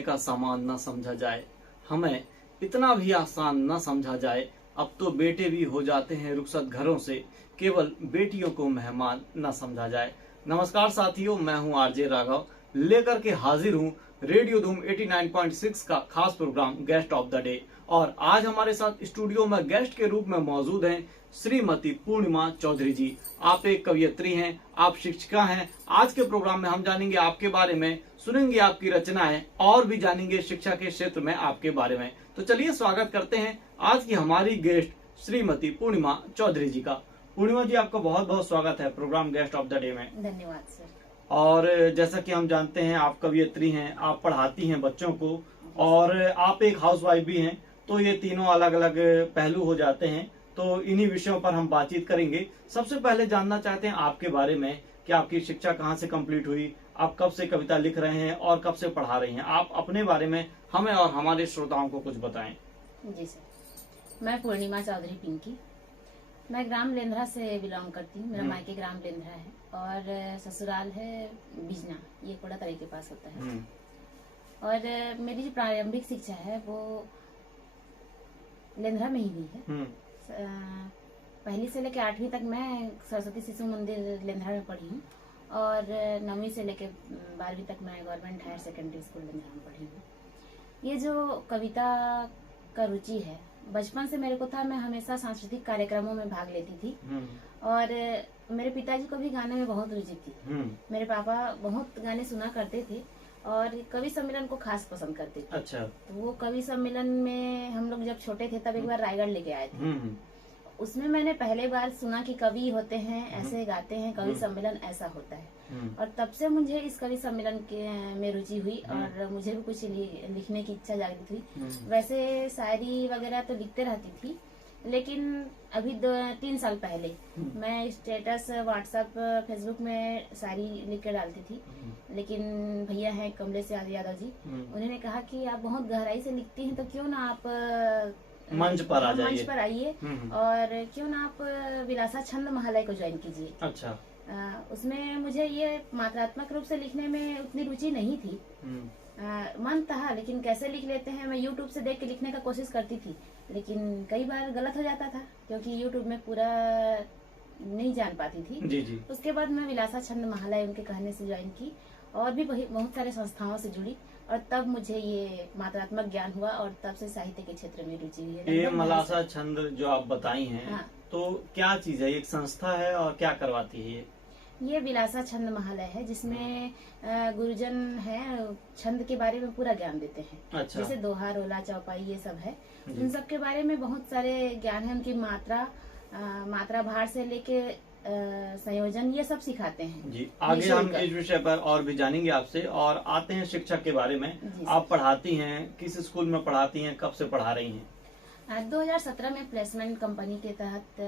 सोने का सामान न समझा जाए, हमें इतना भी आसान न समझा जाए। अब तो बेटे भी हो जाते हैं रुखसत घरों से, केवल बेटियों को मेहमान न समझा जाए। नमस्कार साथियों, मैं हूं आरजे राघव, लेकर के हाजिर हूं रेडियो धूम 89.6 का खास program guest of the day. और आज हमारे साथ स्टूडियो में गेस्ट के रूप में मौजूद हैं श्रीमती पूर्णिमा चौधरी जी। आप एक कवयित्री हैं, आप शिक्षिका हैं। आज के प्रोग्राम में हम जानेंगे आपके बारे में, सुनेंगे आपकी रचनाएं और भी जानेंगे शिक्षा के क्षेत्र में आपके बारे में। तो चलिए स्वागत करते हैं आज की हमारी गेस्ट श्रीमती पूर्णिमा चौधरी जी का। पूर्णिमा जी, आपका बहुत बहुत स्वागत है program guest of the day में। धन्यवाद सर। और जैसा कि हम जानते हैं, आप कवयित्री हैं, आप पढ़ाती हैं बच्चों को, और आप एक हाउसवाइफ भी हैं। तो ये तीनों अलग अलग पहलू हो जाते हैं। तो इन्हीं विषयों पर हम बातचीत करेंगे। सबसे पहले जानना चाहते हैं आपके बारे में कि आपकी शिक्षा कहाँ से कंप्लीट हुई, आप कब से कविता लिख रहे हैं और कब से पढ़ा रही हैं। आप अपने बारे में हमें और हमारे श्रोताओं को कुछ बताएं। जी सर, मैं पूर्णिमा चौधरी पिंकी, मैं ग्राम लेंद्रा से बिलोंग करती हूँ। मेरा मायके ग्राम लेंद्रा है और ससुराल है बिजना, ये कोड़ा तरी के पास होता है। और मेरी जो प्रारंभिक शिक्षा है वो लेंद्रा में ही हुई है। पहली से लेकर 8वीं तक मैं सरस्वती शिशु मंदिर लेंद्रा में पढ़ी हूँ और 9वीं से लेकर 12वीं तक मैं गवर्नमेंट हायर सेकेंडरी स्कूल लेंद्रा में पढ़ी हूँ। ये जो कविता का रुचि है बचपन से मेरे को था। मैं हमेशा सांस्कृतिक कार्यक्रमों में भाग लेती थी और मेरे पिताजी को भी गाने में बहुत रुचि थी। मेरे पापा बहुत गाने सुना करते थे और कवि सम्मेलन को खास पसंद करते थे। अच्छा। तो वो कवि सम्मेलन में हम लोग जब छोटे थे तब एक बार रायगढ़ लेके आए थे। उसमें मैंने पहले बार सुना कि कवि होते हैं, ऐसे गाते हैं, कवि सम्मेलन ऐसा होता है। और तब से मुझे इस कवि सम्मेलन में रुचि हुई और मुझे भी कुछ लिखने की इच्छा जागृत हुई। वैसे शायरी वगैरह तो लिखते रहती थी, लेकिन अभी 2-3 साल पहले मैं स्टेटस व्हाट्सएप फेसबुक में शायरी लिख कर डालती थी। लेकिन भैया हैं कमलेश यादव जी, उन्होंने कहा कि आप बहुत गहराई से लिखती हैं, तो क्यों ना आप मंच पर आइए और क्यों ना आप विलासा छंद महालय को ज्वाइन कीजिए। अच्छा। उसमें मुझे ये मात्रात्मक रूप से लिखने में उतनी रुचि नहीं थी। मन था, लेकिन कैसे लिख लेते हैं, मैं यूट्यूब से देख के लिखने का कोशिश करती थी, लेकिन कई बार गलत हो जाता था क्योंकि यूट्यूब में पूरा नहीं जान पाती थी। जी। उसके बाद मैं विलासा छंद महालय उनके कहने से ज्वाइन की और भी बहुत सारे संस्थाओं से जुड़ी और तब मुझे ये मात्रात्मक ज्ञान हुआ और तब से साहित्य के क्षेत्र में रुचि हुई है। ये मलासा छंद जो आप बताई हैं, हाँ। तो क्या चीज है, एक संस्था है और क्या करवाती है ये विलासा छंद महालय है, जिसमें गुरुजन है छंद के बारे में पूरा ज्ञान देते हैं। अच्छा। जैसे दोहा, रोला, चौपाई ये सब है, उन सब के बारे में बहुत सारे ज्ञान है। उनकी मात्रा भार से लेके संयोजन ये सब सिखाते हैं। जी, आगे हम इस विषय पर और भी जानेंगे आपसे। और आते हैं शिक्षा के बारे में। आप पढ़ाती हैं, किस स्कूल में पढ़ाती हैं, कब से पढ़ा रही हैं? 2017 में प्लेसमेंट कंपनी के तहत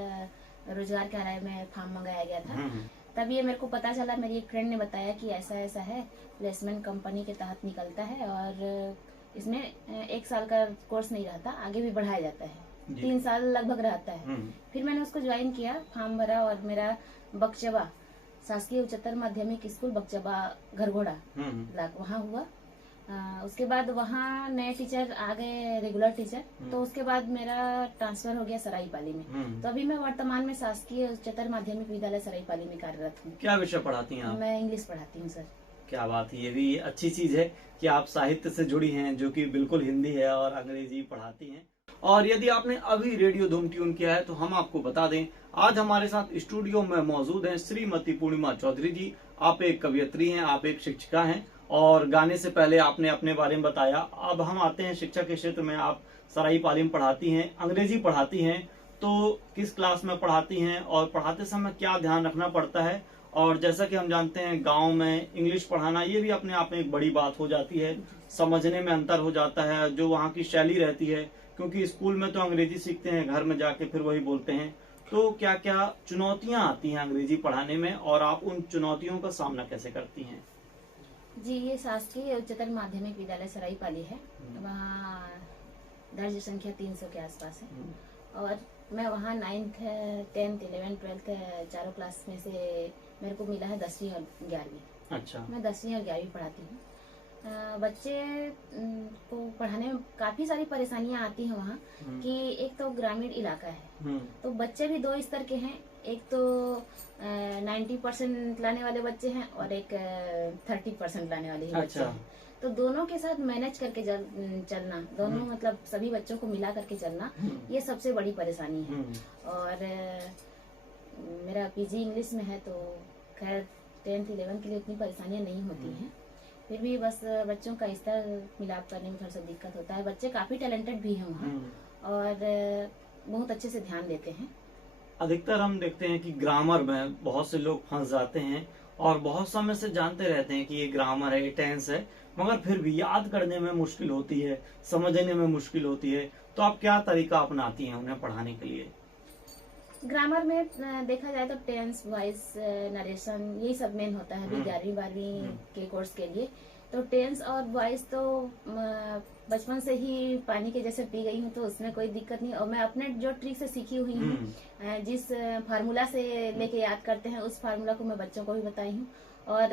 रोजगार कार्यालय में फॉर्म मंगाया गया था। तब ये मेरे को पता चला, मेरी एक फ्रेंड ने बताया कि ऐसा ऐसा है, प्लेसमेंट कंपनी के तहत निकलता है और इसमें 1 साल का कोर्स नहीं रहता, आगे भी बढ़ाया जाता है, 3 साल लगभग रहता है। फिर मैंने उसको ज्वाइन किया, फॉर्म भरा और मेरा बकचबा शासकीय उच्चतर माध्यमिक स्कूल बकचबा घरघोड़ा ब्लॉक वहाँ हुआ। उसके बाद वहाँ नए टीचर आ गए, रेगुलर टीचर, तो उसके बाद मेरा ट्रांसफर हो गया सराईपाली में। तो अभी मैं वर्तमान में शासकीय उच्चतर माध्यमिक विद्यालय सराईपाली में कार्यरत हूँ। क्या विषय पढ़ाती हैं आप? मैं इंग्लिश पढ़ाती हूँ सर। क्या बात है, ये भी अच्छी चीज है कि आप साहित्य से जुड़ी हैं, जो कि बिल्कुल हिंदी है, और अंग्रेजी पढ़ाती हैं। और यदि आपने अभी रेडियो धूम ट्यून किया है तो हम आपको बता दें, आज हमारे साथ स्टूडियो में मौजूद हैं श्रीमती पूर्णिमा चौधरी जी। आप एक कवयित्री हैं, आप एक शिक्षिका हैं, और गाने से पहले आपने अपने बारे में बताया। अब हम आते हैं शिक्षा के क्षेत्र में। आप सराईपाली में पढ़ाती हैं, अंग्रेजी पढ़ाती हैं, तो किस क्लास में पढ़ाती हैं और पढ़ाते समय क्या ध्यान रखना पड़ता है? और जैसा कि हम जानते हैं, गांव में इंग्लिश पढ़ाना ये भी अपने आप में एक बड़ी बात हो जाती है, समझने में अंतर हो जाता है, जो वहाँ की शैली रहती है, क्योंकि स्कूल में तो अंग्रेजी सीखते हैं, घर में जाके फिर वही बोलते हैं। तो क्या क्या चुनौतियां आती हैं अंग्रेजी पढ़ाने में, और आप उन चुनौतियों का सामना कैसे करती हैं? जी, ये शासकीय उच्चतर माध्यमिक विद्यालय सराईपाली है। वहाँ दर्ज संख्या 300 के आसपास है और मैं वहाँ 9th, 10th, 11th, 12th चारों क्लास में से मेरे को मिला है 10वीं और 11वीं। अच्छा। मैं 10वीं और 11वीं पढ़ाती हूँ। बच्चे को पढ़ाने में काफी सारी परेशानियां आती हैं वहाँ कि एक तो ग्रामीण इलाका है, तो बच्चे भी दो स्तर के हैं। एक तो 90% लाने वाले बच्चे हैं और एक 30% लाने वाले ही बच्चे हैं। तो दोनों के साथ मैनेज करके चलना, दोनों मतलब सभी बच्चों को मिला करके चलना, ये सबसे बड़ी परेशानी है। और मेरा पीजी इंग्लिश में है, तो खैर 10th 11th के लिए उतनी परेशानियां नहीं होती हैं। फिर भी बस बच्चों का स्तर मिलाप करने में थोड़ा सा दिक्कत होता है। बच्चे काफी टैलेंटेड भी हैं वहाँ और बहुत अच्छे से ध्यान देते हैं। अधिकतर हम देखते हैं कि ग्रामर में बहुत से लोग फंस जाते हैं और बहुत समय से जानते रहते हैं कि ये ग्रामर है, ये टेंस है, मगर फिर भी याद करने में मुश्किल होती है, समझने में मुश्किल होती है। तो आप क्या तरीका अपनाती हैं उन्हें पढ़ाने के लिए? ग्रामर में देखा जाए तो टेंस, वॉइस, नरेशन, यही सब मेन होता है अभी 11वीं 12वीं के कोर्स के लिए। तो टेंस और वॉइस तो बचपन से ही पानी के जैसे पी गई हूँ, तो उसमें कोई दिक्कत नहीं। और मैं अपने जो ट्रिक से सीखी हुई हूँ, जिस फार्मूला से लेके याद करते हैं, उस फार्मूला को मैं बच्चों को भी बताई हूँ। और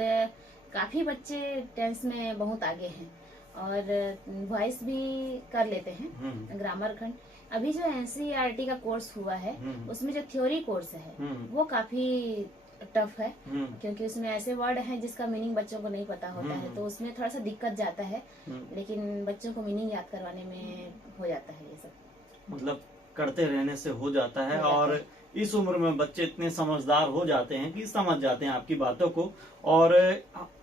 काफी बच्चे टेंस में बहुत आगे हैं और वॉइस भी कर लेते हैं, ग्रामर खंड। अभी जो NCERT का कोर्स हुआ है, उसमें जो थ्योरी कोर्स है वो काफी टफ है, क्योंकि उसमें ऐसे वर्ड हैं जिसका मीनिंग बच्चों को नहीं पता होता है, तो उसमें थोड़ा सा दिक्कत जाता है। लेकिन बच्चों को मीनिंग याद करवाने में हो जाता है ये सब, मतलब करते रहने से हो जाता है। और इस उम्र में बच्चे इतने समझदार हो जाते हैं कि समझ जाते हैं आपकी बातों को। और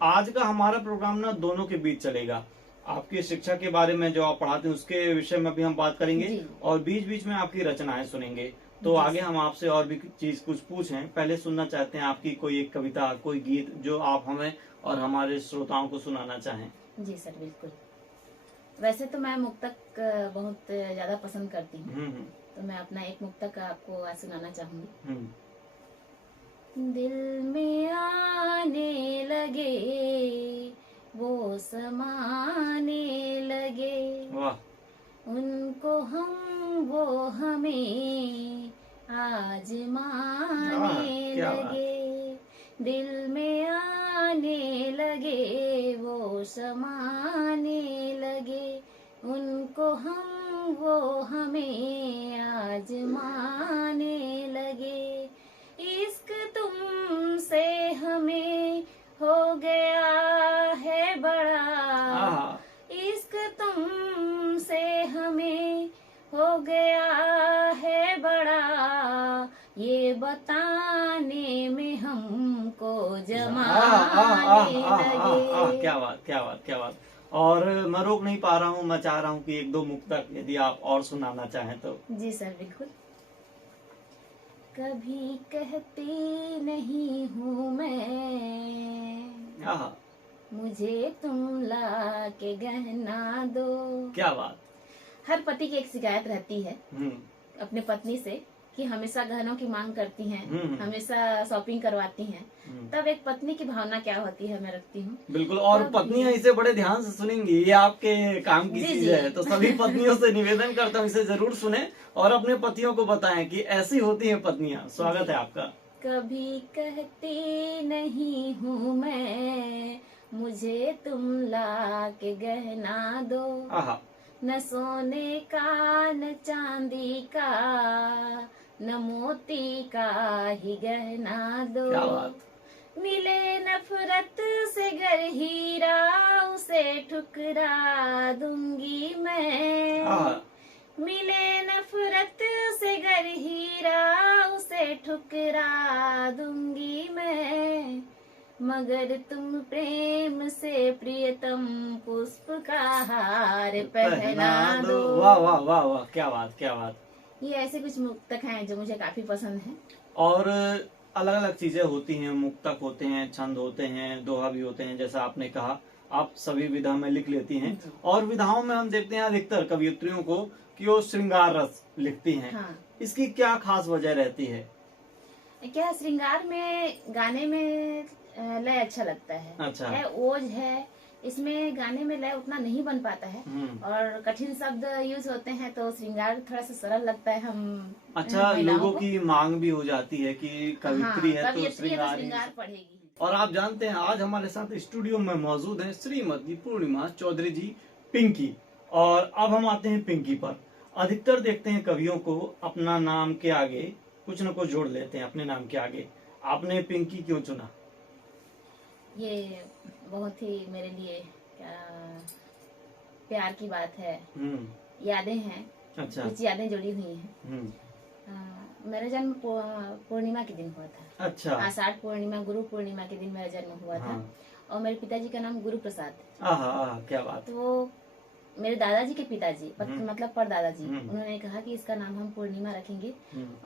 आज का हमारा प्रोग्राम ना दोनों के बीच चलेगा। आपकी शिक्षा के बारे में जो आप पढ़ाते हैं उसके विषय में भी हम बात करेंगे और बीच बीच में आपकी रचनाएं सुनेंगे। तो आगे हम आपसे और भी चीज कुछ पूछें, पहले सुनना चाहते हैं आपकी कोई एक कविता, कोई गीत जो आप हमें और हमारे श्रोताओं को सुनाना चाहें। जी सर, बिल्कुल। वैसे तो मैं मुक्तक बहुत ज्यादा पसंद करती हूँ, तो मैं अपना एक मुक्तक आपको आज सुनाना चाहूंगी। दिल में आने लगे वो समाने लगे, उनको हम वो हमें आजमाने लगे। दिल में आने लगे वो समाने लगे, उनको हम वो हमें आजमाने लगे। इश्क तुमसे हमें हो गया है बड़ा, इश्क तुमसे हमें हो गया है बड़ा, ये बताने में हमको जमाने लगे। क्या बात, क्या बात, क्या बात। और मैं रोक नहीं पा रहा हूँ, मैं चाह रहा हूँ कि एक दो मुक्तक यदि आप और सुनाना चाहें तो। जी सर, बिल्कुल। कभी कहती नहीं हूँ मैं, मुझे तुम ला के गहना दो। क्या बात। हर पति की एक शिकायत रहती है अपने पत्नी से कि हमेशा गहनों की मांग करती हैं, हमेशा शॉपिंग करवाती हैं। तब एक पत्नी की भावना क्या होती है मैं रखती हूँ। बिल्कुल। और पत्नियां इसे बड़े ध्यान से सुनेंगी, ये आपके काम की चीज है। तो सभी पत्नियों से निवेदन करता हूँ इसे जरूर सुने और अपने पतियों को बताएं कि ऐसी होती हैं पत्नियां। स्वागत है आपका। कभी कहती नहीं हूँ मैं, मुझे तुम ला के गहना दो। न सोने का न चांदी का न मोती का ही गहना दो। क्या बात। मिले नफरत से गर हीरा, उसे ठुकरा दूंगी मैं। मिले नफरत से गर हीरा, उसे ठुकरा दूंगी मैं। मगर तुम प्रेम से प्रियतम पुष्प का हार पहना दो। वाह वाह वाह वाह, क्या बात, क्या बात। ये ऐसे कुछ मुक्तक हैं जो मुझे काफी पसंद हैं। और अलग अलग चीजें होती हैं, मुक्तक होते हैं, छंद होते हैं, दोहा भी होते हैं। जैसा आपने कहा आप सभी विधा में लिख लेती हैं। और विधाओं में हम देखते हैं अधिकतर कवियत्रियों को कि वो श्रृंगार रस लिखती हैं। इसकी क्या खास वजह रहती है? क्या श्रृंगार में गाने में लय अच्छा लगता है। अच्छा है, ओज है इसमें गाने में लय उतना नहीं बन पाता है और कठिन शब्द यूज होते हैं, तो श्रृंगार थोड़ा सा सरल लगता है हम अच्छा, महिलाओं लोगों को। की मांग भी हो जाती है कि कवित्री है तो कवियत्री है तो श्रृंगार श्रृंगार पढ़ेगी। और आप जानते हैं आज हमारे साथ स्टूडियो में मौजूद है श्रीमती पूर्णिमा चौधरी जी पिंकी। और अब हम आते हैं पिंकी पर। अधिकतर देखते हैं कवियों को अपना नाम के आगे कुछ न कुछ जोड़ लेते हैं अपने नाम के आगे। आपने पिंकी क्यों चुना? ये बहुत ही मेरे लिए क्या प्यार की बात है, यादें हैं। अच्छा। कुछ यादें जुड़ी हुई हैं। मेरा जन्म पूर्णिमा के दिन हुआ था। अच्छा। आषाढ़ पूर्णिमा गुरु पूर्णिमा के दिन मेरा जन्म हुआ था। और मेरे पिताजी का नाम गुरु प्रसाद। क्या बात। तो मेरे दादाजी के पिताजी मतलब परदादाजी, उन्होंने कहा कि इसका नाम हम पूर्णिमा रखेंगे।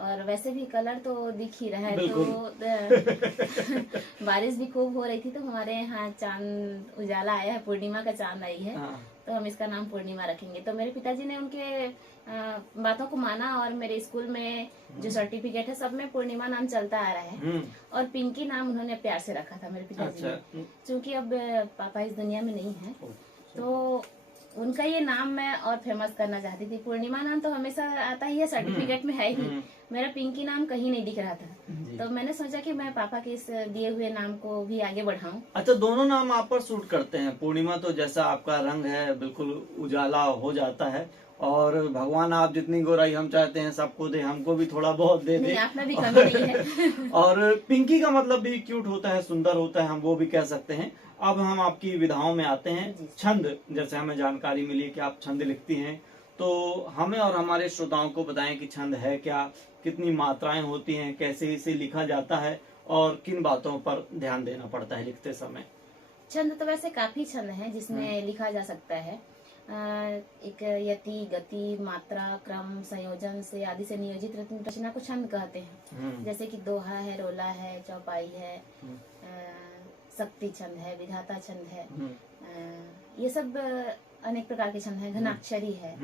और वैसे भी कलर तो दिख ही रहा है, तो बारिश भी खूब हो रही थी, तो हमारे यहाँ चांद उजाला आया है, पूर्णिमा का चांद आई है, तो हम इसका नाम पूर्णिमा रखेंगे। तो मेरे पिताजी ने उनके बातों को माना और मेरे स्कूल में जो सर्टिफिकेट है सब में पूर्णिमा नाम चलता आ रहा है। और पिंकी नाम उन्होंने प्यार से रखा था मेरे पिताजी ने। क्योंकि अब पापा इस दुनिया में नहीं है, तो उनका ये नाम मैं और फेमस करना चाहती थी। पूर्णिमा नाम तो हमेशा आता ही है, सर्टिफिकेट में है ही, मेरा पिंकी नाम कहीं नहीं दिख रहा था। तो मैंने सोचा कि मैं पापा के इस दिए हुए नाम को भी आगे बढ़ाऊं। अच्छा, दोनों नाम आप पर सूट करते हैं। पूर्णिमा तो जैसा आपका रंग है बिल्कुल उजाला हो जाता है, और भगवान आप जितनी गोराई हम चाहते हैं सबको दे, हमको भी थोड़ा बहुत दे दे। आप में भी कमी नहीं है। और पिंकी का मतलब भी क्यूट होता है, सुंदर होता है, हम वो भी कह सकते हैं। अब हम आपकी विधाओं में आते हैं। छंद, जैसे हमें जानकारी मिली कि आप छंद लिखती हैं, तो हमें और हमारे श्रोताओं को बताएं कि छंद है क्या, कितनी मात्राएं होती हैं, कैसे इसे लिखा जाता है और किन बातों पर ध्यान देना पड़ता है लिखते समय। छंद तो वैसे काफी छंद है जिसमें लिखा जा सकता है। एक यति, गति, मात्रा, क्रम, संयोजन से आदि से नियोजित रचना को छंद कहते हैं। जैसे कि दोहा है, रोला है, चौपाई है, शक्ति छंद है, विधाता छंद है, ये सब अनेक प्रकार के छंद है। घनाक्षरी है।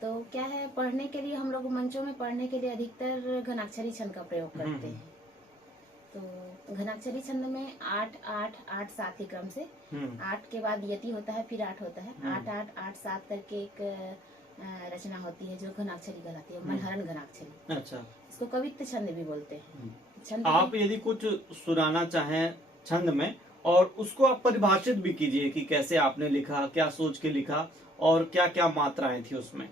तो क्या है, पढ़ने के लिए हम लोग मंचों में पढ़ने के लिए अधिकतर घनाक्षरी छंद का प्रयोग करते हैं। तो घनाक्षरी छंद में 8 8 8 7 के क्रम से 8 के बाद यति होता है, फिर 8 होता है। 8 8 8 7 करके एक रचना होती है जो घनाक्षरी कहलाती है, मनहरण घनाक्षरी। अच्छा। इसको कवित्त छंद भी बोलते हैं। छंद आप यदि कुछ सुनाना चाहें छंद में, और उसको आप परिभाषित भी कीजिए कि कैसे आपने लिखा, क्या सोच के लिखा और क्या क्या मात्राएं थी उसमें।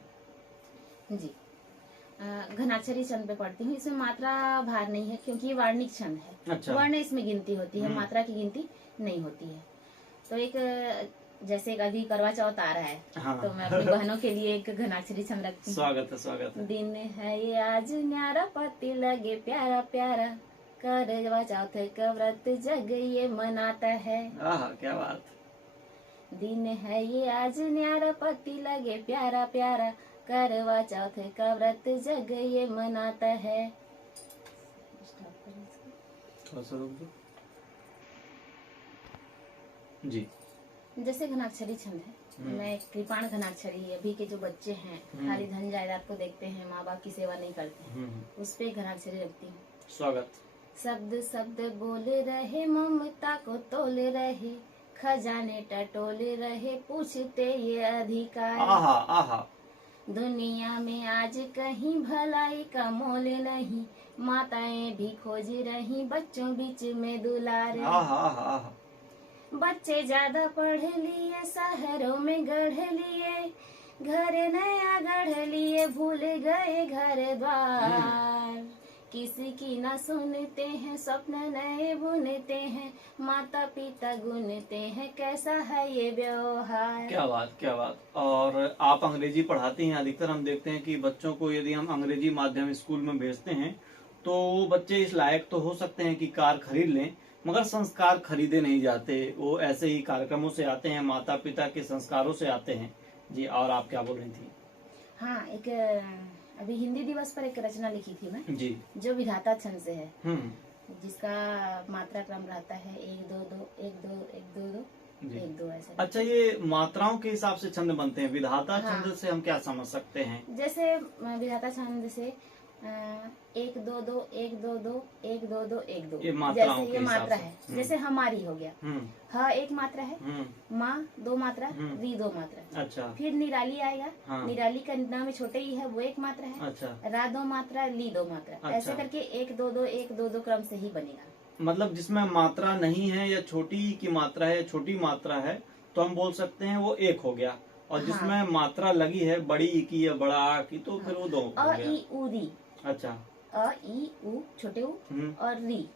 जी, घनाक्षरी छंद पे पढ़ती हूँ। इसमें मात्रा भार नहीं है क्योंकि ये वार्णिक छंद है। अच्छा। वर्ण इसमें गिनती होती है, मात्रा की गिनती नहीं होती है। तो एक जैसे अभी करवा चौथ आ रहा है, तो मैं अपनी बहनों के लिए एक घनाक्षरी छंद रखती हूँ। स्वागत है, स्वागत है। दिन है ये आज न्यारा, पति लगे प्यारा प्यारा, करवा चौथ का व्रत जग ये मनाता है। क्या बात। दिन है ये आज न्यारा, पति लगे प्यारा प्यारा, करवा चौथ का व्रत जग ये मनाता है। जी। जैसे घनाक्षरी छंद है, मैं कृपाण घनाक्षरी, अभी के जो बच्चे हैं खाली धन जायदाद को देखते हैं, माँ बाप की सेवा नहीं करते, उस पे घनाक्षरी रखती हूँ। स्वागत। शब्द शब्द बोल रहे, ममता को तोल रहे, खजाने टटोल रहे, पूछते ये अधिकार। आहा आहा। दुनिया में आज कहीं भलाई का मोल नहीं, माताएं भी खोज रही बच्चों बीच में दुलार। आहा आहा। बच्चे ज्यादा पढ़ लिए, शहरों में गढ़ लिए, घर नया गढ़ लिए, भूल गए घर द्वार। किसी की ना सुनते हैं, स्वप्न नए बुनते हैं, माता पिता गुनते हैं, कैसा है ये व्यवहार। क्या बात, क्या बात। और आप अंग्रेजी पढ़ाती हैं। अधिकतर हम देखते हैं कि बच्चों को यदि हम अंग्रेजी माध्यम स्कूल में भेजते हैं तो बच्चे इस लायक तो हो सकते हैं कि कार खरीद लें, मगर संस्कार खरीदे नहीं जाते। वो ऐसे ही कार्यक्रमों से आते हैं, माता पिता के संस्कारों से आते हैं। जी, और आप क्या बोल रही थी? हाँ, एक अभी हिंदी दिवस पर एक रचना लिखी थी मैं जी, जो विधाता छंद से है, जिसका मात्रा क्रम रहता है 1 2 2 1 2 1 2 2 1 2 ऐसे। अच्छा, ये मात्राओं के हिसाब से छंद बनते हैं। विधाता छंद से हम क्या समझ सकते हैं? जैसे विधाता छंद से 1 2 2 1 2 2 1 2 2 1 2। ये मात्राओं जैसे के ये हिसाब मात्रा से। है, जैसे हमारी हो गया, ह एक मात्रा है, माँ 2 मात्रा, री 2 मात्रा। अच्छा फिर निराली आएगा, हाँ। निराली का नाम छोटे ही है, वो 1 मात्रा है। अच्छा, रा 2 मात्रा, ली 2 मात्रा। अच्छा। ऐसे करके 1 2 2 1 2 2 क्रम से ही बनेगा। मतलब जिसमें मात्रा नहीं है या छोटी की मात्रा है, छोटी मात्रा है, तो हम बोल सकते हैं वो 1 हो गया। और हाँ। जिसमें मात्रा लगी है बड़ी ई की या बड़ा आ की, तो फिर वो 2 हो अ गया। ई उ री, अच्छा। अ ई उ छोटे उ और री,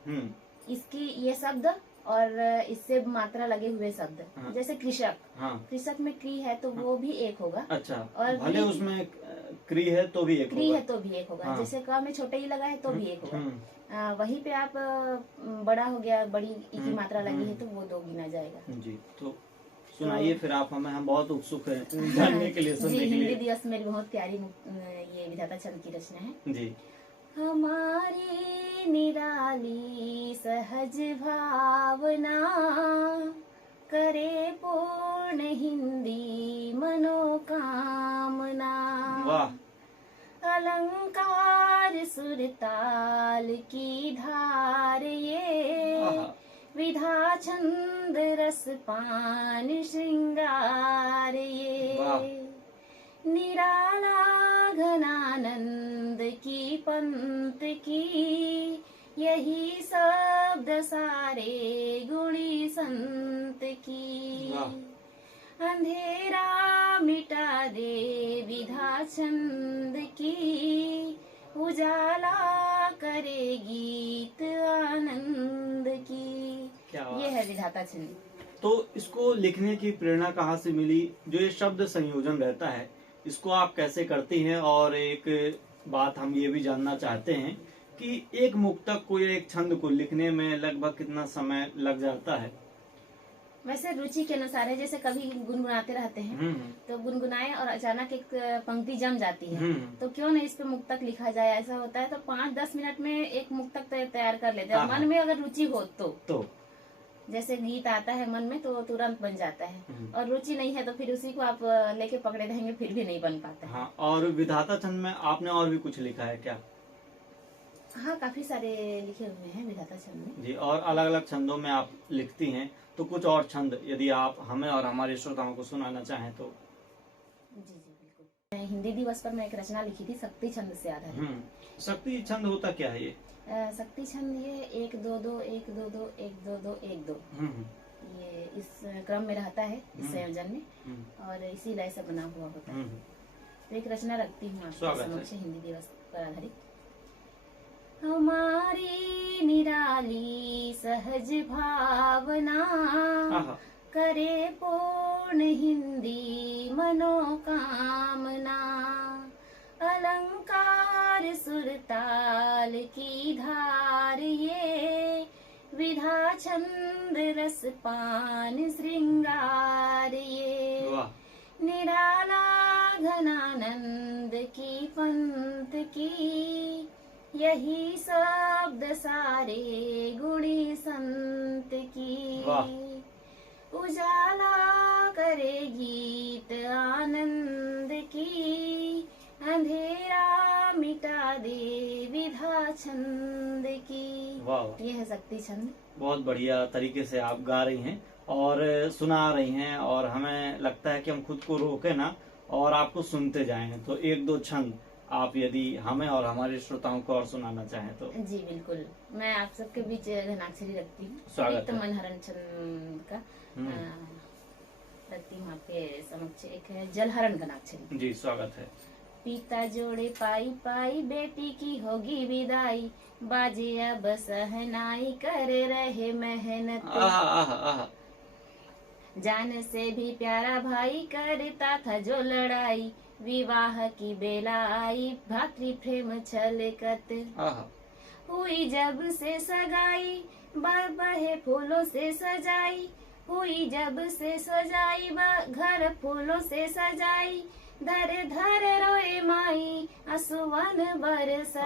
इसकी ये शब्द और इससे मात्रा लगे हुए शब्द। हाँ। जैसे कृषक, हाँ। कृषक में क्री है तो वो भी 1 होगा। अच्छा, और भले उसमें क्री है तो भी 1 क्री होगा। है तो भी 1 होगा। हाँ। जैसे क में छोटे ही लगा है तो भी 1 होगा। हम्म, वहीं पे आप बड़ा हो गया, बड़ी ई की मात्रा लगी है तो वो 2 गिना जाएगा। जी। तो सुनाइए फिर आप हमें, हम बहुत उत्सुक हैं जानने के लिए, जी, सुनने के हिंदी लिए। दिवस मेरी बहुत प्यारी ये विधाता चंद की रचना है। जी। हमारी निराली सहज भावना, करे पूर्ण हिंदी मनोकामना। वाह। अलंकार सुरताल की धार ये, आहा। विधा छंद रस पान श्रृंगार वाह। ये। निराला घनानंद की पंत की, यही शब्द सारे गुणी संत की। वाह। अंधेरा मिटा दे विधा छंद की, उजाला करे गीत आनंद की। क्या बात। ये है विधाता छंद। तो इसको लिखने की प्रेरणा कहाँ से मिली? जो ये शब्द संयोजन रहता है, इसको आप कैसे करती हैं? और एक बात हम ये भी जानना चाहते हैं कि एक मुक्तक को या एक छंद को लिखने में लगभग कितना समय लग जाता है? वैसे रुचि के अनुसार है। जैसे कभी गुनगुनाते रहते हैं तो गुनगुनाए और अचानक एक पंक्ति जम जाती है तो क्यों नहीं इस पे मुक्तक लिखा जाए, ऐसा होता है। तो 5-10 मिनट में एक मुक्तक तैयार कर लेते हैं। आहा। मन में अगर रुचि हो तो जैसे गीत आता है मन में तो तुरंत बन जाता है। और रुचि नहीं है तो फिर उसी को आप लेके पकड़े रहेंगे, फिर भी नहीं बन पाता है। हाँ। और विधाता छंद में आपने और भी कुछ लिखा है क्या? हाँ, काफी सारे लिखे हुए हैं विधाता छंद में। जी। और अलग अलग छंदों में आप लिखती हैं, तो कुछ और छंद यदि आप हमें और हमारे श्रोताओं को सुनाना चाहें तो? जी बिल्कुल। हिंदी दिवस पर मैं एक रचना लिखी थी, शक्ति छंद से आधारित। शक्ति छंद होता क्या है ये? शक्ति छंद ये 1 2 2 1 2 2 1 2 2 1 2 ये इस क्रम में रहता है, इस संयोजन में, और इसी लय से बना हुआ होता है। तो एक रचना रखती हूँ आपके समक्ष हिंदी दिवस पर आधारित। हमारी निराली सहज भावना, करे पूर्ण हिंदी मनोकामना। अलंकार सुरताल की धार ये, विधा छंद रस पान श्रृंगार ये। निराला घनानंद की पंत की, यही शब्द सारे गुणी संत की। उजाला करे गीत आनंद की, अंधेरा मिटा दे विधा छंद की। वाह। ये है शक्ति छंद। बहुत बढ़िया तरीके से आप गा रही हैं और सुना रही हैं, और हमें लगता है कि हम खुद को रोके ना और आपको सुनते जाएं। तो 1-2 छंद आप यदि हमें और हमारे श्रोताओं को और सुनाना चाहें तो? जी बिल्कुल। मैं आप सबके बीच घनाक्षरी रखती हूँ। स्वागत है। मनहरण छंद का रखती हूँ आपके समक्ष। एक है जलहरण घनाक्षरी। जी, स्वागत है। पिता जोड़े पाई पाई, बेटी की होगी विदाई, बाजे अब सहनाई कर रहे मेहनत। जान से भी प्यारा भाई करता था जो लड़ाई, विवाह की बेला आई भातृ प्रेम छलकत। हुई जब से सगाई बहे फूलों से सजाई, हुई जब से सजाई घर फूलों से सजाई, धर धर रोए माई असुवन बरसत।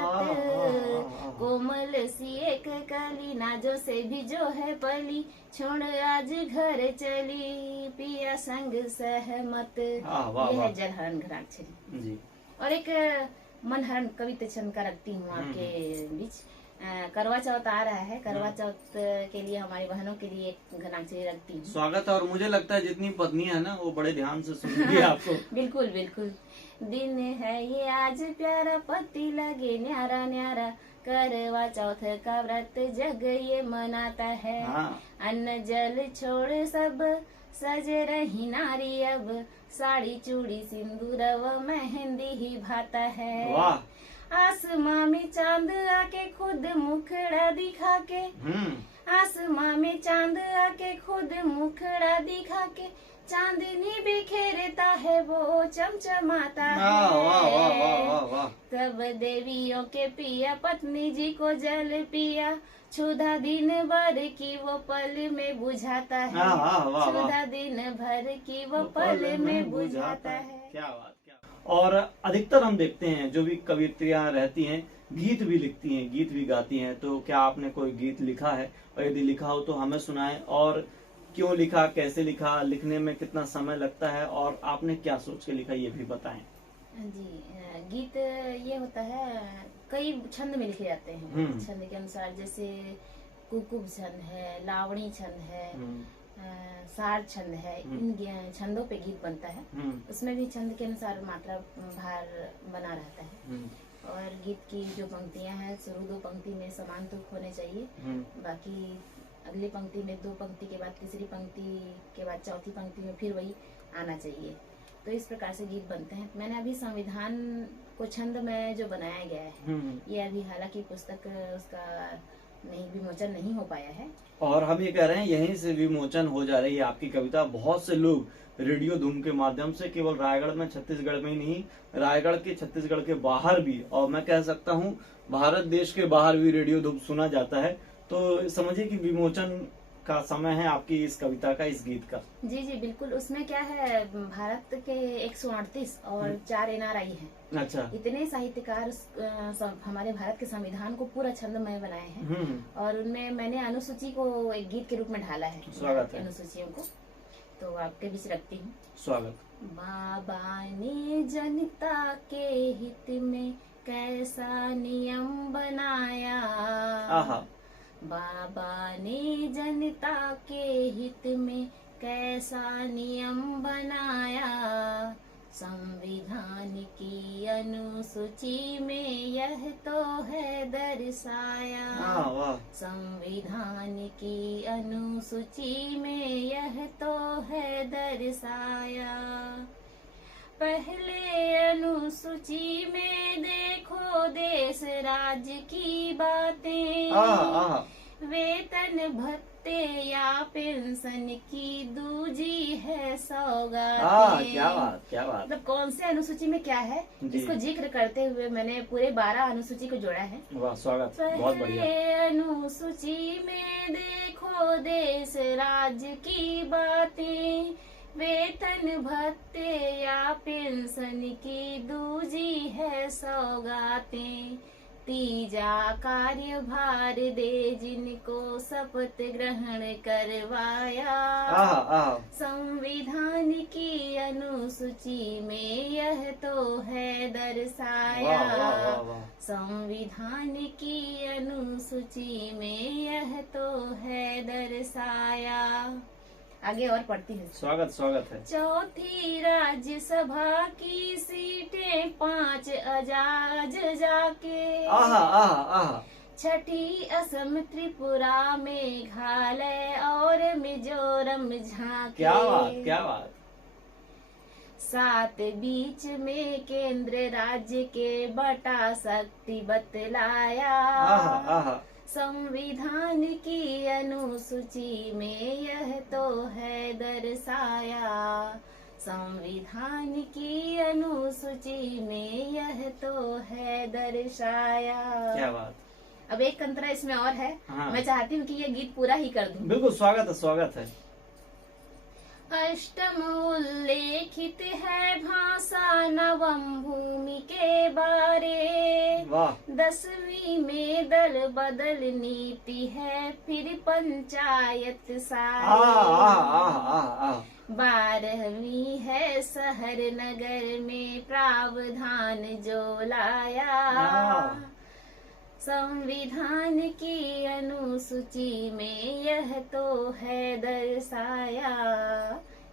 कोमल सी एक कली नाजो से भी जो है पली, छोड़ आज घर चली पिया संग सहमत। ये है जलहरण घनाक्षरी। जी। और एक मनहरण कविता छंद का रखती हूँ आपके बीच। करवा चौथ आ रहा है, करवा चौथ के लिए हमारी बहनों के लिए एक घनाक्षरी रखती हूँ। स्वागत है। और मुझे लगता है जितनी पत्नियां है ना वो बड़े ध्यान से सुनेंगी आपको। बिल्कुल बिल्कुल। दिन है ये आज प्यारा, पति लगे न्यारा न्यारा, करवा चौथ का व्रत जग ये मनाता है। हाँ। अन्न जल छोड़ सब सज रही नारी, अब साड़ी चूड़ी सिंदूर व मेहंदी ही भाता है। वाह। आसमां में चांद आके खुद मुखड़ा दिखा के, आसमां में चांद आके खुद मुखड़ा दिखा के, चांदनी बिखेरता है वो चमचमाता है। तब देवियों के पिया पत्नी जी को जल पिया, क्षुधा दिन भर की वो पल में बुझाता है। क्षुधा दिन भर की वो पल में बुझाता है। क्या बात, क्या। और अधिकतर हम देखते हैं जो भी कवित्रियां रहती हैं गीत भी लिखती हैं, गीत भी गाती हैं। तो क्या आपने कोई गीत लिखा है, और यदि लिखा हो तो हमें सुनाएं। और क्यों लिखा, कैसे लिखा, लिखने में कितना समय लगता है, और आपने क्या सोच के लिखा ये भी बताएं। जी, गीत ये होता है, कई छंद में लिखे जाते हैं छंद के अनुसार। जैसे कुकुब छंद है, लावणी छंद है, सार छंद है, इन छंदों पे गीत बनता है। उसमें भी छंद के अनुसार मात्रा भार बना रहता है। और गीत की जो पंक्तियां हैं, शुरू 2 पंक्ति में समान तुक होने चाहिए, बाकी अगली पंक्ति में 2 पंक्ति के बाद तीसरी पंक्ति के बाद चौथी पंक्ति में फिर वही आना चाहिए। तो इस प्रकार से गीत बनते हैं। मैंने अभी संविधान को छंद में जो बनाया गया है, ये अभी हालांकि पुस्तक उसका विमोचन नहीं हो पाया है। और हम ये कह रहे हैं यहीं से विमोचन हो जा रही है आपकी कविता। बहुत से लोग रेडियो धूम के माध्यम से केवल रायगढ़ में, छत्तीसगढ़ में ही नहीं, रायगढ़ के, छत्तीसगढ़ के बाहर भी, और मैं कह सकता हूँ भारत देश के बाहर भी रेडियो धूम सुना जाता है। तो समझिए कि विमोचन का समय है आपकी इस कविता का, इस गीत का। जी जी बिल्कुल। उसमें क्या है, भारत के 138 और 4 NRI हैं। अच्छा। इतने साहित्यकार हमारे भारत के संविधान को पूरा छंदमय बनाए हैं। और उनमें मैंने अनुसूची को एक गीत के रूप में ढाला है। स्वागत है। अनुसूचियों को तो आपके बीच रखती हूँ। स्वागत। बाबा ने जनता के हित में कैसा नियम बनाया, बाबा ने जनता के हित में कैसा नियम बनाया, संविधान की अनुसूची में यह तो है दर्शाया। संविधान की अनुसूची में यह तो है दर्शाया। पहले अनुसूची में देखो देश राज्य की बातें, वेतन भत्ते या पेंशन की दूजी है सौगातें। क्या बात, क्या बात। मतलब कौन से अनुसूची में क्या है इसको जिक्र करते हुए मैंने पूरे 12 अनुसूची को जोड़ा है। वाह, स्वागत, बहुत बढ़िया। पहले अनुसूची में देखो देश राज्य की बातें, वेतन भत्ते या पेंशन की दूजी है सौगातें, तीजा कार्यभार दे जिनको शपथ ग्रहण करवाया। संविधान की अनुसूची में यह तो है दर्शाया। संविधान की अनुसूची में यह तो है दर्शाया। आगे और पढ़ती हूँ। स्वागत, स्वागत है। चौथी राज्यसभा की सीटें 5 अजाज जाके, छठी असम त्रिपुरा मेघालय और मिजोरम झांके। क्या बात, क्या बात। 7 बीच में केंद्र राज्य के बटा शक्ति बतलाया। संविधान की अनुसूची में यह तो है दर्शाया। संविधान की अनुसूची में यह तो है दर्शाया। क्या बात। अब एक कंतरा इसमें और है। मैं चाहती हूँ कि ये गीत पूरा ही कर दूं। बिल्कुल, स्वागत है, स्वागत है। अष्टम उल्लेखित है भाषा नवम भूमि के बारे। वाह। 10वीं में दल बदल नीति है फिर पंचायत सारे। 12वीं है शहर नगर में प्रावधान जो लाया। संविधान की अनुसूची में यह तो है दर्शाया,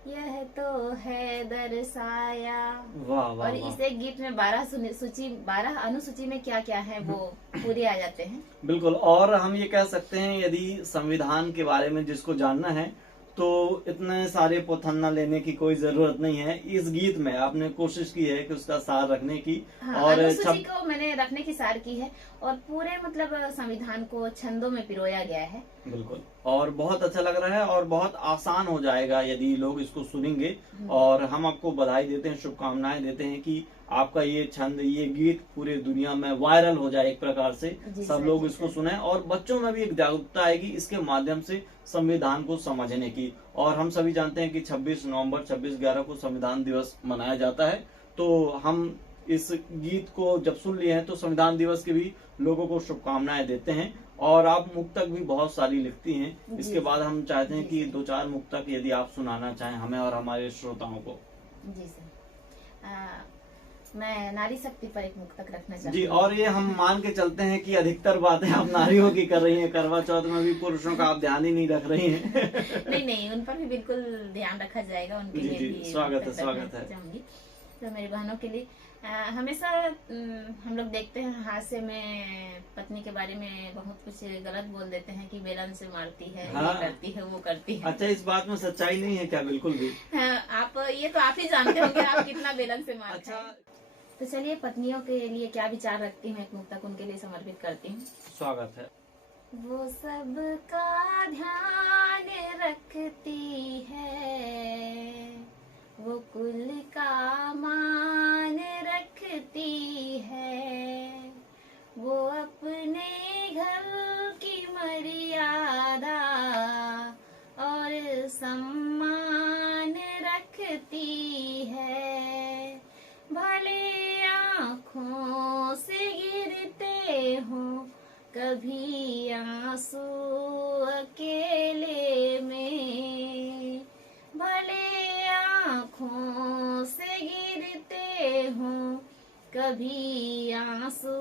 यह तो है दर्शाया। वाह वाह। और इस एक गीत में 12 अनुसूची में क्या क्या है वो पूरे आ जाते हैं। बिल्कुल। और हम ये कह सकते हैं यदि संविधान के बारे में जिसको जानना है तो इतने सारे पोथन्ना लेने की कोई जरूरत नहीं है। इस गीत में आपने कोशिश की है कि उसका सार रखने की। हाँ, और अनुसूची को मैंने रखने की सार की है और पूरे मतलब संविधान को छंदों में पिरोया गया है। बिल्कुल। और बहुत अच्छा लग रहा है और बहुत आसान हो जाएगा यदि लोग इसको सुनेंगे। और हम आपको बधाई देते हैं, शुभकामनाएं देते हैं कि आपका ये छंद, ये गीत पूरे दुनिया में वायरल हो जाए एक प्रकार से, सब लोग इसको सुने और बच्चों में भी एक जागरूकता आएगी इसके माध्यम से संविधान को समझने की। और हम सभी जानते हैं कि 26 नवंबर 26/11 को संविधान दिवस मनाया जाता है। तो हम इस गीत को जब सुन लिए हैं तो संविधान दिवस की भी लोगों को शुभकामनाएं देते हैं। और आप मुक्तक भी बहुत सारी लिखती हैं। इसके बाद हम चाहते हैं कि 2-4 मुक्तक यदि आप सुनाना चाहें हमें और हमारे श्रोताओं को। जी सर, मैं नारी शक्ति पर एक मुक्तक रखना चाहती हूँ। जी। और ये हम मान के चलते हैं कि अधिकतर बातें आप नारियों की कर रही हैं। करवा चौथ में भी पुरुषों का आप ध्यान ही नहीं रख रही हैं। नहीं, उन पर भी बिल्कुल ध्यान रखा जाएगा। उनके जी, लिए जी, भी स्वागत है, मुक्तक स्वागत रखना है। चाहूंगी। तो मेरी बहनों के लिए हमेशा हम लोग देखते हैं हास्य में पत्नी के बारे में बहुत कुछ गलत बोल देते हैं कि बेलन से मारती है, हाँ। ये करती है, वो करती है। अच्छा, इस बात में सच्चाई नहीं है क्या? बिल्कुल भी। आप ये तो आप ही जानते होंगे आप कितना बेलन से मारते अच्छा, हैं। तो चलिए पत्नियों के लिए क्या विचार रखती हूँ, एक मुक्तक उनके लिए समर्पित करती हूँ। स्वागत है। वो सबका ध्यान रखती है, वो कुल का मान रखती है, वो अपने घर की मर्यादा और सम्मान रखती है। भले आँखों से गिरते हो कभी आंसू अकेले में, भले आँखों से गिरते हो कभी आंसू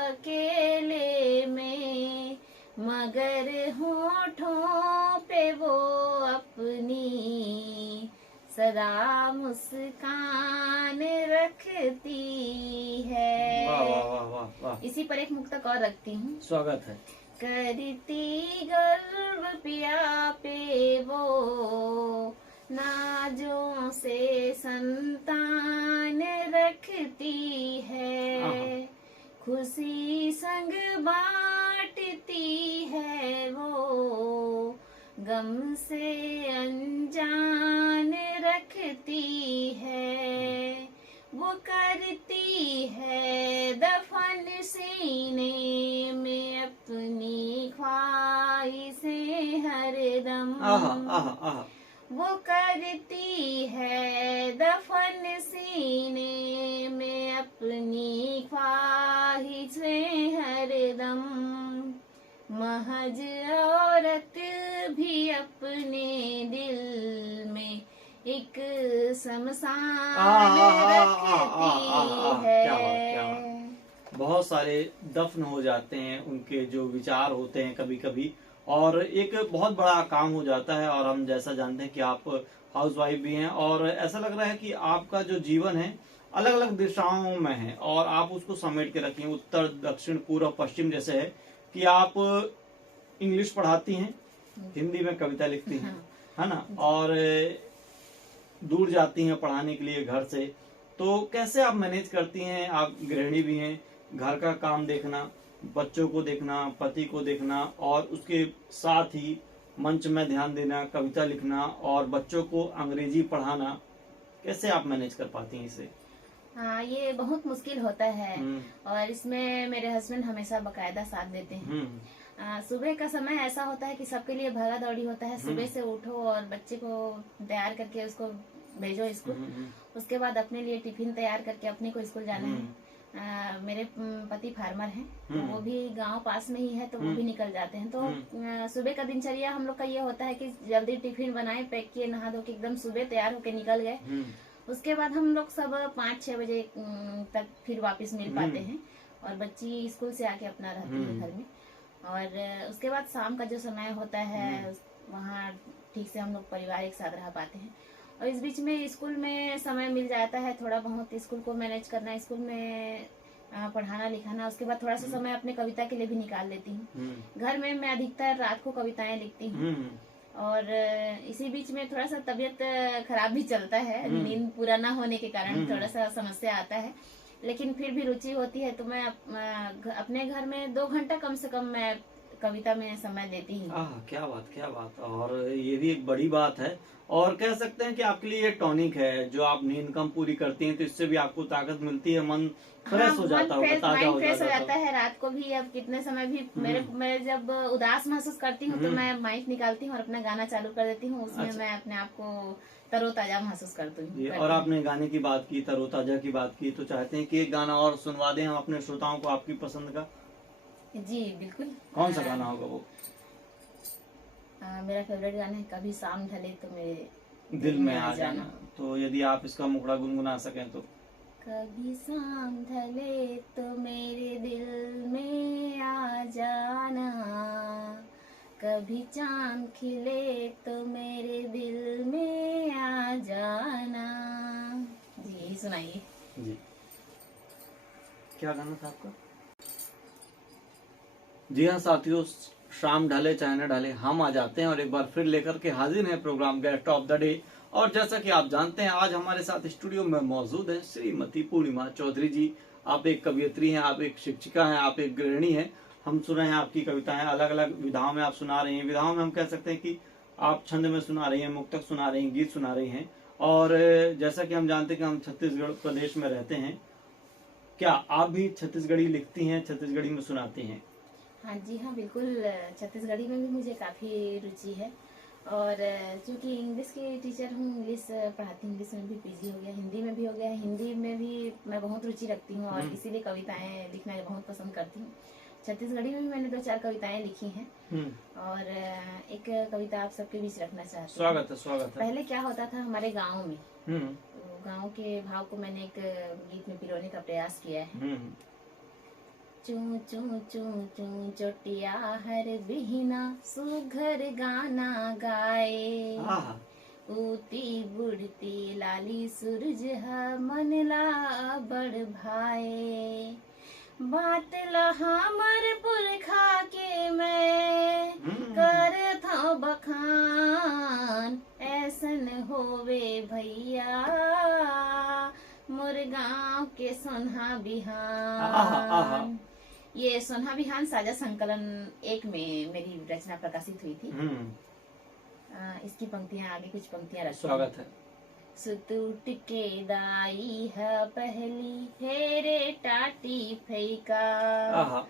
अकेले में, मगर होठों पे वो अपनी सदा मुस्कान रखती है। वाह वाह वाह वाह वाह। इसी पर एक मुक्तक और रखती हूँ। स्वागत है। करती गर्व पिया पे वो, नाजों से संतान रखती है, खुशी संग बांटती है वो, गम से अनजान रखती है। वो करती है दफन सीने में अपनी ख्वाहिशें हरदम, वो करती है दफन सीने में अपनी ख्वाहिशें हरदम। महज औरत भी अपने दिल में एक शमशान रखती है। बहुत सारे दफन हो जाते हैं उनके जो विचार होते हैं कभी कभी, और एक बहुत बड़ा काम हो जाता है। और हम जैसा जानते हैं कि आप हाउसवाइफ भी हैं और ऐसा लग रहा है कि आपका जो जीवन है अलग अलग दिशाओं में है और आप उसको समेट के रखी हैं, उत्तर दक्षिण पूर्व पश्चिम जैसे है कि आप इंग्लिश पढ़ाती हैं, हिंदी में कविता लिखती हैं, है ना, और दूर जाती हैं पढ़ाने के लिए घर से। तो कैसे आप मैनेज करती हैं? आप गृहिणी भी हैं, घर का काम देखना, बच्चों को देखना, पति को देखना और उसके साथ ही मंच में ध्यान देना, कविता लिखना और बच्चों को अंग्रेजी पढ़ाना, कैसे आप मैनेज कर पाती हैं इसे? हाँ, ये बहुत मुश्किल होता है और इसमें मेरे हस्बैंड हमेशा बकायदा साथ देते हैं। सुबह का समय ऐसा होता है कि सबके लिए भागा दौड़ी होता है। सुबह से उठो और बच्चे को तैयार करके उसको भेजो स्कूल। उसके बाद अपने लिए टिफिन तैयार करके अपने को स्कूल जाना है। मेरे पति फार्मर हैं, तो वो भी गांव पास में ही है, तो वो भी निकल जाते हैं। तो सुबह का दिनचर्या हम लोग का ये होता है कि जल्दी टिफिन बनाए, पैक किए, नहा धो के एकदम सुबह तैयार होके निकल गए। उसके बाद हम लोग सब 5-6 बजे तक फिर वापस मिल पाते हैं और बच्ची स्कूल से आके अपना रहती है घर में। और उसके बाद शाम का जो समय होता है वहाँ ठीक से हम लोग परिवार एक साथ रह पाते हैं। और इस बीच में स्कूल में समय मिल जाता है थोड़ा बहुत, स्कूल को मैनेज करना, स्कूल में पढ़ाना लिखाना। उसके बाद थोड़ा सा समय अपने कविता के लिए भी निकाल लेती हूँ। घर में मैं अधिकतर रात को कविताएं लिखती हूँ। और इसी बीच में थोड़ा सा तबीयत खराब भी चलता है, नींद पूरा ना होने के कारण थोड़ा सा समस्या आता है। लेकिन फिर भी रुचि होती है तो मैं अपने घर में 2 घंटा कम से कम मैं कविता में समय देती हूँ। क्या बात, क्या बात। और ये भी एक बड़ी बात है, और कह सकते हैं कि आपके लिए ये टॉनिक है। जो आप नींद कम पूरी करती हैं तो इससे भी आपको ताकत मिलती है, मन फ्रेश हो जाता है, ताजा हो जाता है। रात को भी अब कितने समय भी मैं जब उदास महसूस करती हूँ तो मैं माइक निकालती हूँ और अपना गाना चालू कर देती हूँ। उसमें मैं अपने आप को तरोताजा महसूस करती हूँ। और आपने गाने की बात की, तरोताजा की बात की, तो चाहते हैं कि एक गाना और सुनवा दें हम अपने श्रोताओं को आपकी पसंद का। जी बिल्कुल। कौन सा गाना होगा वो? मेरा फेवरेट गाना है कभी शाम ढले तो मेरे दिल में आ जाना। तो यदि आप इसका मुखड़ा गुनगुना सकें तो। कभी शाम ढले तो मेरे दिल में आ जाना, कभी चांद खिले तो मेरे दिल में आ जाना। जी सुनाइए। जी क्या गाना था आपका? जी हाँ साथियों, शाम ढले चाहे न ढले, हम आ जाते हैं और एक बार फिर लेकर के हाजिर हैं program guest of the day. और जैसा कि आप जानते हैं आज हमारे साथ स्टूडियो में मौजूद है श्रीमती पूर्णिमा चौधरी जी। आप एक कवियत्री हैं, आप एक शिक्षिका हैं, आप एक गृहिणी हैं। हम सुन रहे हैं आपकी कविताएं, अलग अलग विधाओं में आप सुना रही हैं। विधाओं में हम कह सकते हैं कि आप छंद में सुना रही हैं, मुक्तक सुना रही हैं, गीत सुना रही हैं। और जैसा कि हम जानते हैं कि हम छत्तीसगढ़ प्रदेश में रहते हैं, क्या आप भी छत्तीसगढ़ी लिखती हैं, छत्तीसगढ़ी में सुनाती हैं? हाँ जी हाँ बिल्कुल, छत्तीसगढ़ी में भी मुझे काफ़ी रुचि है। और चूँकि इंग्लिश की टीचर हूँ, इंग्लिश पढ़ाती हूँ, इंग्लिश में भी पीजी हो गया, हिंदी में भी हो गया है। हिंदी में भी मैं बहुत रुचि रखती हूँ और इसीलिए कविताएं लिखना बहुत पसंद करती हूँ। छत्तीसगढ़ी में भी मैंने 2-4 कविताएं लिखी हैं। और एक कविता आप सबके बीच रखना चाहती हूँ। स्वागत है, स्वागत है। पहले क्या होता था हमारे गाँव में, तो गाँव के भाव को मैंने एक गीत में पिरोने का प्रयास किया है। चू चू चू चू चोटिया हर बिहना सुघर गाना गाए, ऊती बुढ़ती लाली सूरज मन ला बड़ भाए, बात ला हमर पुरखा के मैं कर था बखान, ऐसन होवे भैया मोर गाँव के सोन्हा बिहान। ये सोन्हा बिहान साझा संकलन 1 में मेरी रचना प्रकाशित हुई थी। इसकी पंक्तियां आगे कुछ पंक्तियां रखी। स्वागत है। सुतुट के दाई है पहली फेरे टाटी फैका,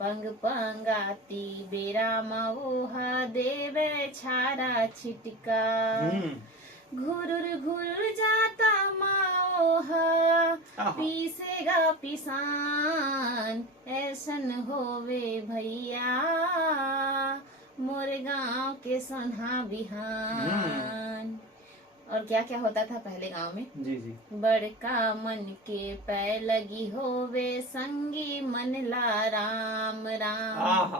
पंग पंगाती बेरा मऊहा देवे छारा छिटका, घुरुर घुरुर जाता माओहा पीसेगा पिसान, ऐसन होवे भैया मोर गाँव के सोन्हा बिहान। और क्या क्या होता था पहले गांव में? जी जी। बड़का मन के पै लगी होवे संगी मन ला राम राम,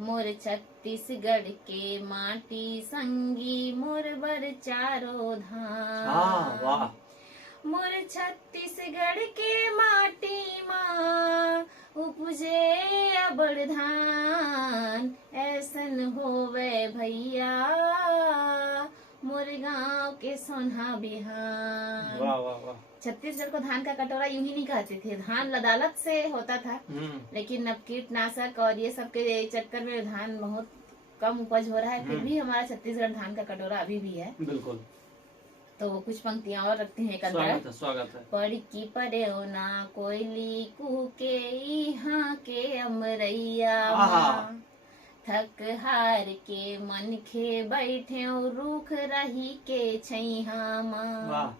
मोर छत्तीसगढ़ के माटी संगी मोर बर चारो धाम, मोर छत्तीसगढ़ के माटी माँ उपजे अबड़ धान, ऐसन होवे भैया मोर गाँव के सोन्हा बिहान। वाह वाह वाह। छत्तीसगढ़ को धान का कटोरा यूं ही नहीं कहते थे, धान लदालत से होता था। लेकिन अब कीटनाशक और ये सब के चक्कर में धान बहुत कम उपज हो रहा है, फिर भी हमारा छत्तीसगढ़ धान का कटोरा अभी भी है। बिल्कुल। तो वो कुछ पंक्तियां और रखते हैं। स्वागत है, स्वागत है। पढ़ की पढ़े ना कोयली कुके यहाँ के अमरैया, थक हार के मन खे बैठे रूख रही के छैहामा। वाह।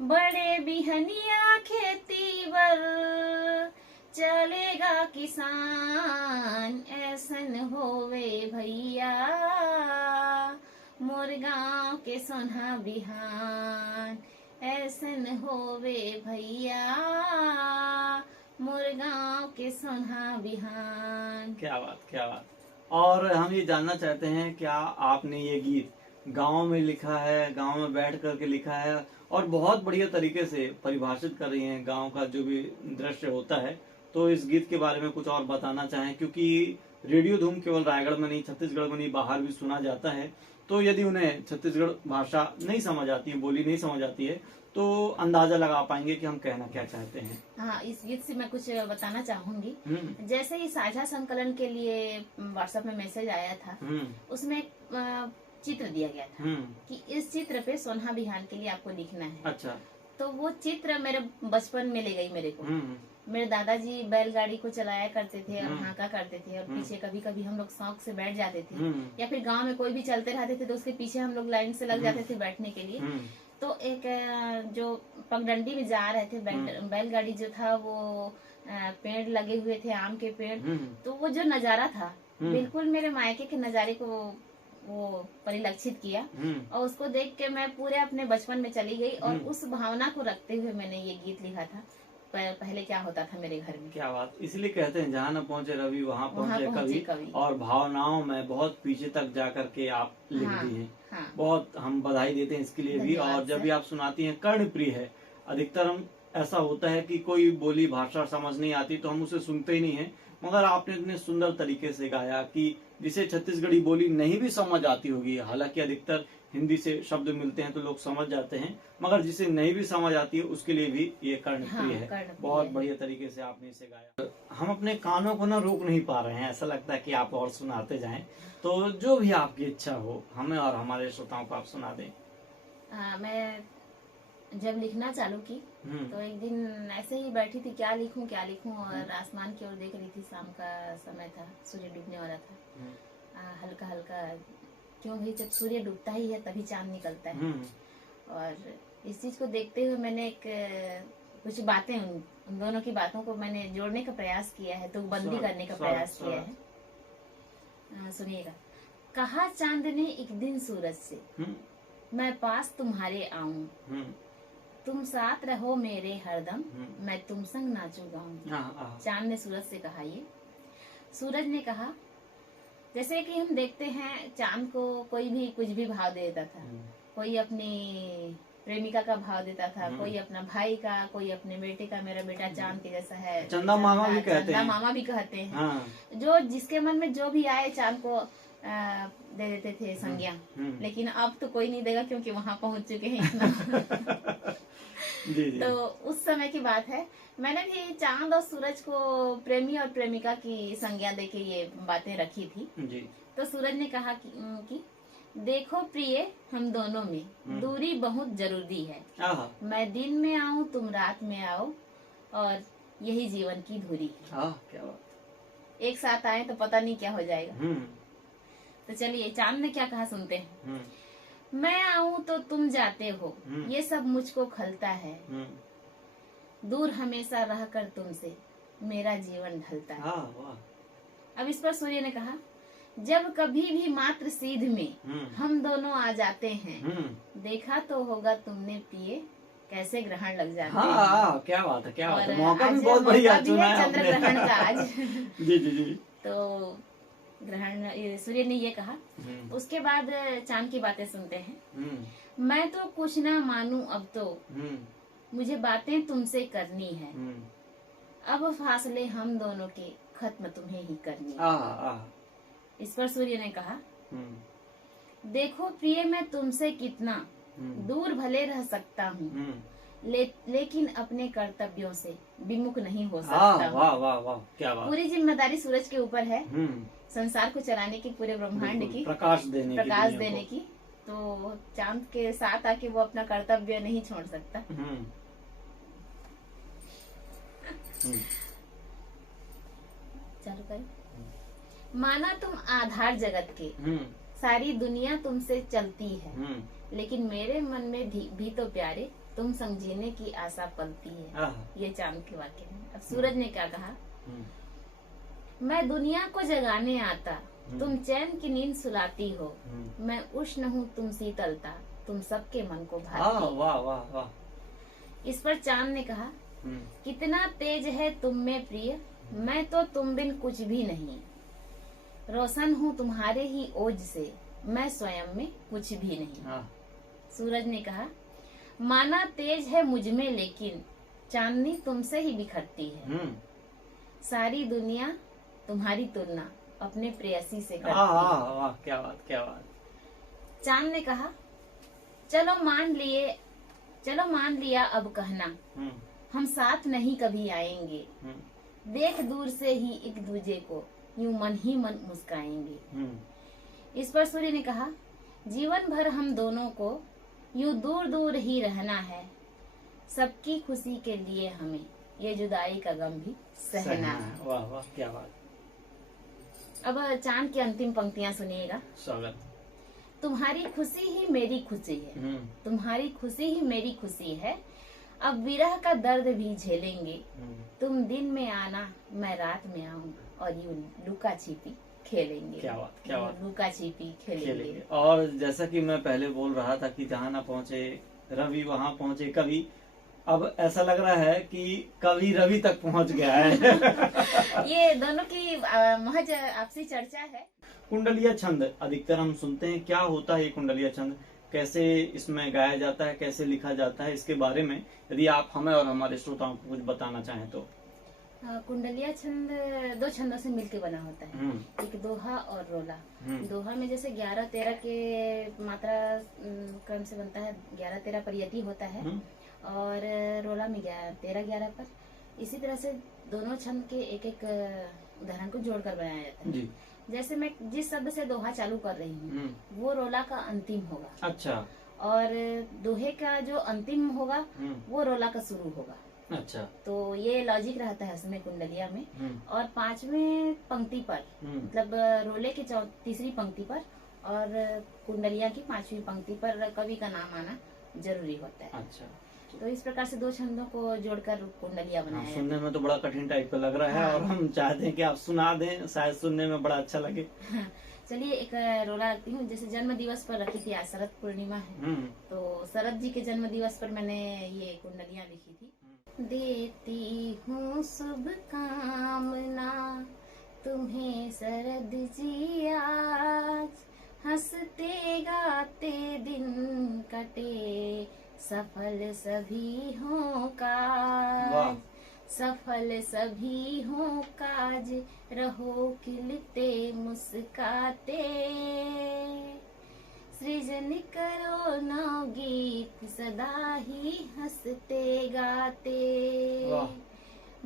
बड़े बिहनिया खेती बर चलेगा किसान, ऐसन होवे भैया मोर गाँव के सोना बिहान, ऐसन होवे भैया मोर गाँव के सोना बिहान। क्या बात, क्या बात। और हम ये जानना चाहते हैं, क्या आपने ये गीत गांव में लिखा है, गांव में बैठ करके लिखा है और बहुत बढ़िया तरीके से परिभाषित कर रही हैं गांव का जो भी दृश्य होता है, तो इस गीत के बारे में कुछ और बताना चाहें, क्योंकि रेडियो धूम केवल रायगढ़ में नहीं, छत्तीसगढ़ में नहीं, बाहर भी सुना जाता है। तो यदि उन्हें छत्तीसगढ़ भाषा नहीं समझ आती है, बोली नहीं समझ आती है, तो अंदाजा लगा पाएंगे कि हम कहना क्या चाहते हैं। हाँ, इस गीत से मैं कुछ बताना चाहूंगी। जैसे ही साझा संकलन के लिए व्हाट्सएप में मैसेज आया था, उसमें चित्र दिया गया था कि इस चित्र पे सोना बिहान के लिए आपको लिखना है। अच्छा। तो वो चित्र मेरे बचपन में ले गई मेरे को। मेरे दादाजी बैलगाड़ी को चलाया करते थे और हाँका करते थे, और पीछे कभी कभी हम लोग शौक से बैठ जाते थे, या फिर गांव में कोई भी चलते रहते थे तो उसके पीछे हम लोग लाइन से लग जाते थे बैठने के लिए। तो एक जो पगडंडी में जा रहे थे, बैलगाड़ी जो था वो पेड़ लगे हुए थे, आम के पेड़, तो वो जो नजारा था बिल्कुल मेरे मायके के नजारे को वो परिलक्षित किया, और उसको देख के मैं पूरे अपने बचपन में चली गई, और उस भावना को रखते हुए मैंने ये गीत लिखा था। पहले क्या होता था मेरे घर में। क्या बात। इसलिए कहते हैं जहाँ न पहुँचे रवि वहाँ पहुँचे कवि, और भावनाओं में बहुत पीछे तक जा करके आप लिख दी हैं। हाँ। बहुत हम बधाई देते हैं इसके लिए भी। और जब भी आप सुनाती हैं, कर्णप्रिय है। अधिकतर हम ऐसा होता है कि कोई बोली भाषा समझ नहीं आती तो हम उसे सुनते ही नहीं है, मगर आपने इतने सुंदर तरीके से गाया कि जिसे छत्तीसगढ़ी बोली नहीं भी समझ आती होगी, हालांकि अधिकतर हिंदी से शब्द मिलते हैं तो लोग समझ जाते हैं, मगर जिसे नहीं भी समझ आती है उसके लिए भी ये कर्णप्रिय है। बहुत बढ़िया तरीके से आपने इसे गाया। हम अपने कानों को ना रोक नहीं पा रहे हैं, ऐसा लगता है कि आप और सुनाते जाएं। तो जो भी आपकी इच्छा हो, हमें और हमारे श्रोताओं को आप सुना दें। मैं जब लिखना चालू की तो एक दिन ऐसे ही बैठी थी, क्या लिखूं और आसमान की ओर देख रही थी। शाम का समय था, सूर्य डूबने वाला था। हल्का हल्का, क्यों भाई, जब सूर्य डूबता ही है तभी चांद निकलता है। और इस चीज को देखते हुए मैंने कुछ बातें, उन दोनों की बातों को मैंने जोड़ने का प्रयास किया है, तो बंदी करने का प्रयास किया है। सुनिएगा। कहा चांद ने एक दिन सूरज से, मैं पास तुम्हारे आऊं, तुम साथ रहो मेरे हरदम, मैं तुम संग नाचू गाऊं। चांद ने सूरज से कहा ये। सूरज ने कहा, जैसे कि हम देखते हैं चांद को कोई भी कुछ भी भाव दे देता था। कोई अपनी प्रेमिका का भाव देता था, कोई अपना भाई का, कोई अपने बेटे का, मेरा बेटा चांद के जैसा है, चंदा मामा भी कहते हैं। चंदा मामा भी कहते हैं। जो जिसके मन में जो भी आए चांद को दे देते थे संज्ञा। लेकिन अब तो कोई नहीं देगा, क्योंकि वहां पहुंच चुके हैं इतना। जी। तो उस समय की बात है, मैंने भी चांद और सूरज को प्रेमी और प्रेमिका की संज्ञा देके ये बातें रखी थी। जी। तो सूरज ने कहा कि देखो प्रिय, हम दोनों में दूरी बहुत जरूरी है। मैं दिन में आऊँ, तुम रात में आओ, और यही जीवन की धुरी है। क्या बात। एक साथ आए तो पता नहीं क्या हो जाएगा। तो चलिए, चांद ने क्या कहा सुनते हैं। मैं आऊँ तो तुम जाते हो, ये सब मुझको खलता है, दूर हमेशा रहकर तुमसे मेरा जीवन ढलता है। अब इस पर सूर्य ने कहा, जब कभी भी मात्र सीध में हम दोनों आ जाते हैं, देखा तो होगा तुमने प्रिय कैसे ग्रहण लग जाते हैं। क्या बात है, क्या बात है। मौका भी बहुत बढ़िया चुना है चंद्र ग्रहण का आज। जी। तो ग्रहण, सूर्य ने ये कहा। उसके बाद चांद की बातें सुनते हैं। मैं तो कुछ ना मानूं अब तो, मुझे बातें तुमसे करनी है, अब फासले हम दोनों के खत्म तुम्हें ही करनी है। इस पर सूर्य ने कहा, देखो प्रिय, मैं तुमसे कितना दूर भले रह सकता हूँ, लेकिन अपने कर्तव्यों से विमुख नहीं हो सकता। वाह वाह वाह, क्या बात। पूरी जिम्मेदारी सूरज के ऊपर है, संसार को चलाने की, पूरे ब्रह्मांड की प्रकाश देने की। तो चांद के साथ आके वो अपना कर्तव्य नहीं छोड़ सकता। चालू करें। माना तुम आधार जगत के, सारी दुनिया तुमसे चलती है, लेकिन मेरे मन में भी तो प्यारे तुम समझने की आशा पलती है। ये चांद के वाक्य में। अब सूरज ने क्या कहा, मैं दुनिया को जगाने आता, तुम चैन की नींद सुलाती हो, मैं उष्ण हूँ तुम शीतलता, तुम सबके मन को भाती। वाह वाह वाह। इस पर चांद ने कहा, कितना तेज है तुम में प्रिय, मैं तो तुम बिन कुछ भी नहीं, रोशन हूँ तुम्हारे ही ओज से, मैं स्वयं में कुछ भी नहीं। सूरज ने कहा, माना तेज है मुझ में लेकिन चांदनी तुमसे ही बिखरती है, सारी दुनिया तुम्हारी तुलना अपने प्रेयसी से करती है। वाह, क्या बात क्या बात। चांद ने कहा, चलो मान लिया अब कहना, हम साथ नहीं कभी आएंगे, देख दूर से ही एक दूजे को यूं मन ही मन मुस्काएंगे। इस पर सूर्य ने कहा, जीवन भर हम दोनों को यूं दूर दूर ही रहना है, सबकी खुशी के लिए हमें ये जुदाई का गम भी सहना है। वाह वाह क्या बात। अब चांद की अंतिम पंक्तियां सुनिएगा। स्वागत। तुम्हारी खुशी ही मेरी खुशी है, तुम्हारी खुशी ही मेरी खुशी है, अब विरह का दर्द भी झेलेंगे, तुम दिन में आना मैं रात में आऊंगा, और यूं लुका छिपी खेलेंगे। क्या बात क्या बात। लुका छिपी खेलेंगे। और जैसा कि मैं पहले बोल रहा था कि जहाँ ना पहुँचे रवि वहाँ पहुँचे कवि, अब ऐसा लग रहा है कि कवि रवि तक पहुँच गया है। ये दोनों की महज आपसी चर्चा है। कुंडलिया छंद अधिकतर हम सुनते हैं, क्या होता है ये कुंडलिया छंद, कैसे इसमें गाया जाता है, कैसे लिखा जाता है, इसके बारे में यदि आप हमें और हमारे श्रोताओं को कुछ बताना चाहें तो। कुंडलिया छंद दो छंदों से मिलकर बना होता है, एक दोहा और रोला। दोहा में जैसे 11-13 के मात्रा क्रम से बनता है, 11-13 पर यति होता है, और रोला में 13-11 पर। इसी तरह से दोनों छंद के एक एक उदाहरण को जोड़कर बनाया जाता है। जैसे मैं जिस शब्द से दोहा चालू कर रही हूँ वो रोला का अंतिम होगा। अच्छा। और दोहे का जो अंतिम होगा वो रोला का शुरू होगा। अच्छा। तो ये लॉजिक रहता है उसमें कुंडलिया में। और 5वें पंक्ति पर मतलब रोले के तीसरी पंक्ति पर और कुंडलिया की 5वीं पंक्ति पर कवि का नाम आना जरूरी होता है। अच्छा। तो इस प्रकार से दो छंदों को जोड़कर कुंडलिया बनाया है। सुनने में तो बड़ा कठिन टाइप का लग रहा है और हम चाहते हैं कि आप सुना दें, शायद सुनने में बड़ा अच्छा लगे। चलिए एक रोला रखती हूँ। जैसे जन्म दिवस पर रखी थी, आज शरद पूर्णिमा है, तो शरद जी के जन्म दिवस पर मैंने ये कुंडलियाँ लिखी थी। देती हूँ शुभकामना तुम्हें शरद जी आज, हंसते गाते दिन कटे सफल सभी हों काज, सफल सभी हों काज, रहो खिलते मुस्काते, सृजन करो नव गीत सदा ही हंसते गाते,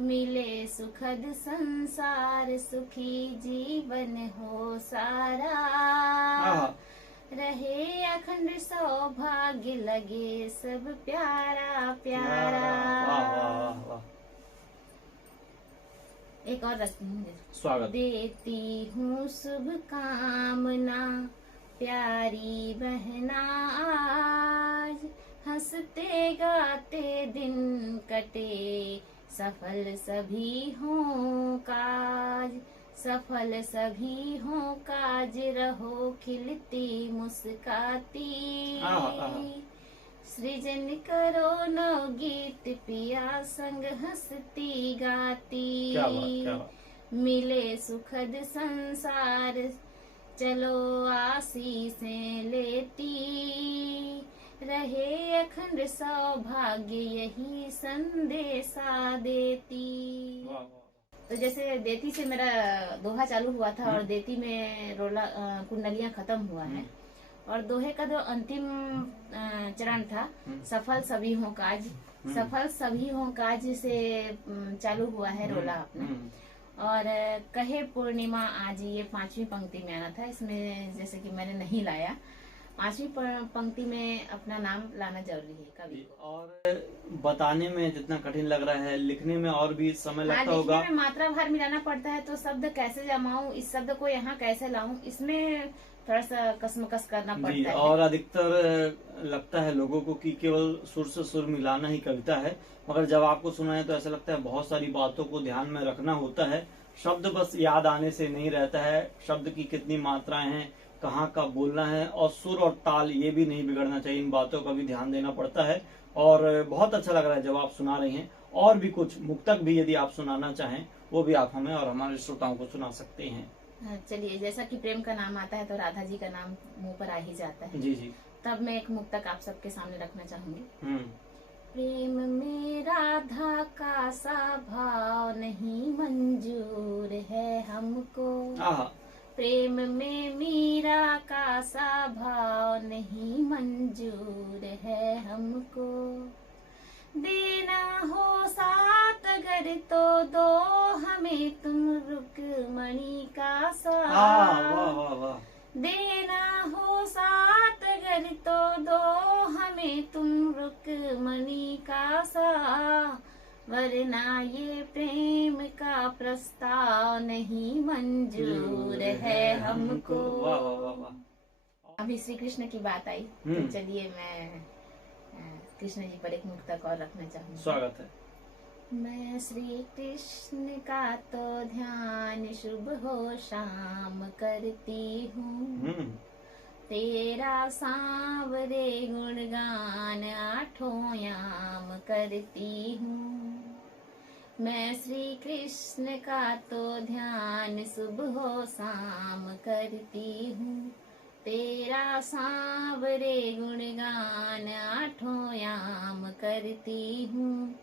मिले सुखद संसार सुखी जीवन हो सारा, रहे अखंड सौभाग्य लगे सब प्यारा प्यारा। वाह वाह वाह। एक और रखती हूँ। स्वागत। देती हूँ शुभकामना प्यारी बहना आज, हंसते गाते दिन कटे सफल सभी हों काज, सफल सभी हों काज, रहो खिलती मुस्काती, सृजन करो नव गीत पिया संग हंसती गाती, क्या बात, क्या बात। मिले सुखद संसार चलो आशीषें लेती, रहे अखंड सौभाग्य यही संदेशा देती। तो जैसे देती से मेरा दोहा चालू हुआ था और देती में रोला कुंडलियां खत्म हुआ है, और दोहे का जो अंतिम चरण था सफल सभी हों काज, सफल सभी हों काज से चालू हुआ है रोला अपना। और कहे पूर्णिमा आज ये 5वीं पंक्ति में आना था, इसमें जैसे कि मैंने नहीं लाया। 5वीं पंक्ति में अपना नाम लाना जरूरी है कवि जी, को। और बताने में जितना कठिन लग रहा है, लिखने में और भी समय हाँ, लगता होगा। लिखने में मात्रा भार मिलाना पड़ता है, तो शब्द कैसे जमाऊं, इस शब्द को यहाँ कैसे लाऊं, इसमें थोड़ा सा कसमकस करना जी, पड़ता है। और अधिकतर लगता है लोगों को कि केवल सुर से सुर मिलाना ही कविता है, मगर जब आपको सुनाए तो ऐसा लगता है बहुत सारी बातों को ध्यान में रखना होता है। शब्द बस याद आने से नहीं रहता है, शब्द की कितनी मात्राएं हैं, कहाँ कब बोलना है, और सुर और ताल ये भी नहीं बिगड़ना चाहिए, इन बातों का भी ध्यान देना पड़ता है। और बहुत अच्छा लग रहा है जब आप सुना रही हैं। और भी कुछ मुक्तक भी यदि आप सुनाना चाहें, वो भी आप हमें और हमारे श्रोताओं को सुना सकते हैं। हाँ, चलिए, जैसा कि प्रेम का नाम आता है तो राधा जी का नाम मुंह पर आ ही जाता है। जी जी। तब मैं एक मुक्तक आप सबके सामने रखना चाहूंगी। हम्म। प्रेम में राधा का सा भाव नहीं मंजूर है हमको, आहा। प्रेम में मीरा का सा भाव नहीं मंजूर है हमको, देना हो साथ अगर तो दो हमें तुम रुक्मणी का सा, वाह वाह वाह। देना हो साथ अगर तो दो हमें तुम रुक्मणी का सा, वरना ये प्रेम का प्रस्ताव नहीं मंजूर है हमको। वाह वाह वाह वाह। अभी श्री कृष्ण की बात आई तो चलिए मैं कृष्ण जी पर एक मुक्तक और रखना चाहूंगी। स्वागत है। मैं श्री कृष्ण का तो ध्यान शुभ हो शाम करती हूँ, तेरा सांवरे गुणगान आठों याम करती हूँ। मैं श्री कृष्ण का तो ध्यान सुबह हो शाम करती हूँ, तेरा सांवरे गुणगान आठों याम करती हूँ।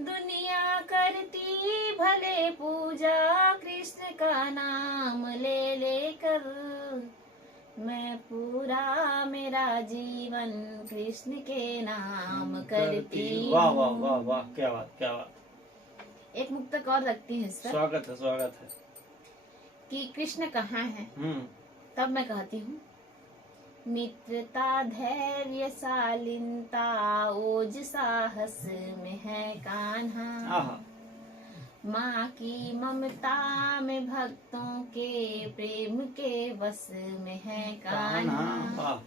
दुनिया करती भले पूजा कृष्ण का नाम ले लेकर, मैं पूरा मेरा जीवन कृष्ण के नाम करती हूँ। वाह वाह वाह वाह, क्या बात क्या बात। एक मुक्तक और रखती है सर। स्वागत है स्वागत है। कि कृष्ण कहाँ है, तब मैं कहती हूँ, मित्रता धैर्य शालीनता ओज साहस में है कान्हा, माँ की ममता में भक्तों के प्रेम के वश में है कान्हा।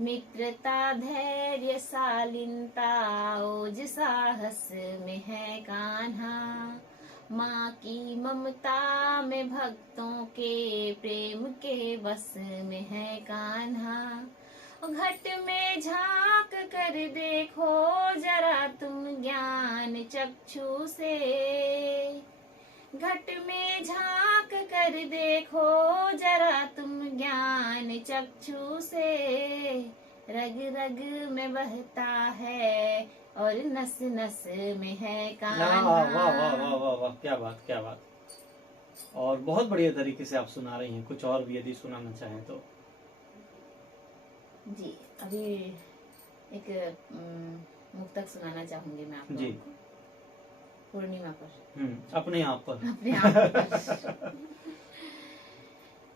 मित्रता धैर्य शालीनता ओज साहस में है कान्हा, माँ की ममता में भक्तों के प्रेम के वश में है कान्हा। घट में झांक कर देखो जरा तुम ज्ञान चक्षु से, घट में झांक कर देखो जरा तुम ज्ञान चक्षु से, रग रग में बहता है और नस नस में है कान्हा। वाह वाह वाह वाह वाह, क्या बात क्या बात। और बहुत बढ़िया तरीके से आप सुना रही हैं। कुछ और भी यदि सुनाना चाहें तो। जी, अभी एक मुक्तक सुनाना चाहूंगी मैं आप लोगों को, पूर्णिमा पर। अपने आप पर। अपने आप पर।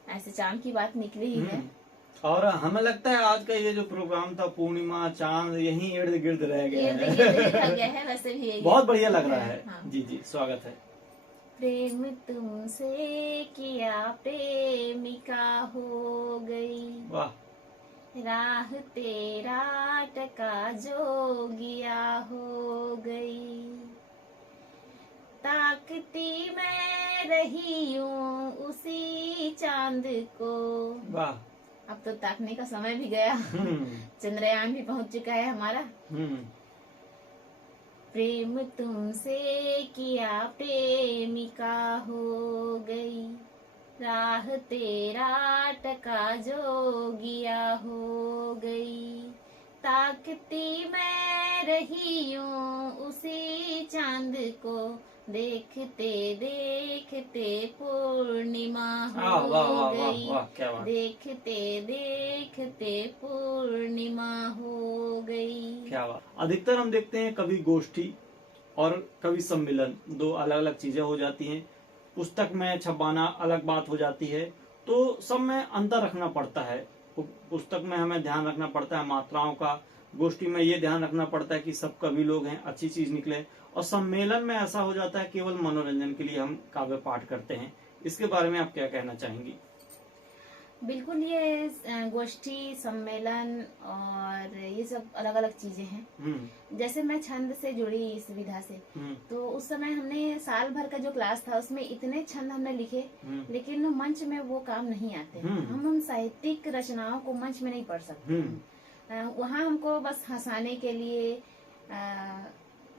ऐसे चांद की बात निकली ही है। और हमें लगता है आज का ये जो प्रोग्राम था, पूर्णिमा चांद यही इर्द गिर्द रह गया है। वैसे भी बहुत बढ़िया लग रहा है। हाँ। जी जी, स्वागत है। प्रेम तुमसे किया प्रेमिका हो गई, वाह। राह तेरा टका जोगिया हो गई, ताकती मैं रही हूँ उसी चांद को। वाह। अब तो ताकने का समय भी गया। चंद्रयान भी पहुंच चुका है हमारा। प्रेम तुमसे किया प्रेमिका हो गई, राह तेरा टका जोगिया हो गई, ताकती मैं रही हूँ उसी चांद को, देखते देखते पूर्णिमा हो गई, देखते देखते पूर्णिमा हो गई। क्या बात। अधिकतर हम देखते हैं कवि गोष्ठी और कवि सम्मेलन, दो अलग अलग चीजें हो जाती हैं। पुस्तक में छपवाना अलग बात हो जाती है, तो सब में अंतर रखना पड़ता है। पुस्तक में हमें ध्यान रखना पड़ता है मात्राओं का, गोष्ठी में ये ध्यान रखना पड़ता है कि सब कवि लोग हैं, अच्छी चीज निकले, और सम्मेलन में ऐसा हो जाता है केवल मनोरंजन के लिए हम काव्य पाठ करते हैं। इसके बारे में आप क्या कहना चाहेंगी? बिल्कुल, ये गोष्ठी, सम्मेलन और ये सब अलग अलग चीजें हैं। जैसे मैं छंद से जुड़ी इस विधा से, तो उस समय हमने साल भर का जो क्लास था उसमें इतने छंद हमने लिखे, लेकिन मंच में वो काम नहीं आते। हम उन साहित्यिक रचनाओं को मंच में नहीं पढ़ सकते। वहाँ हमको बस हंसाने के लिए,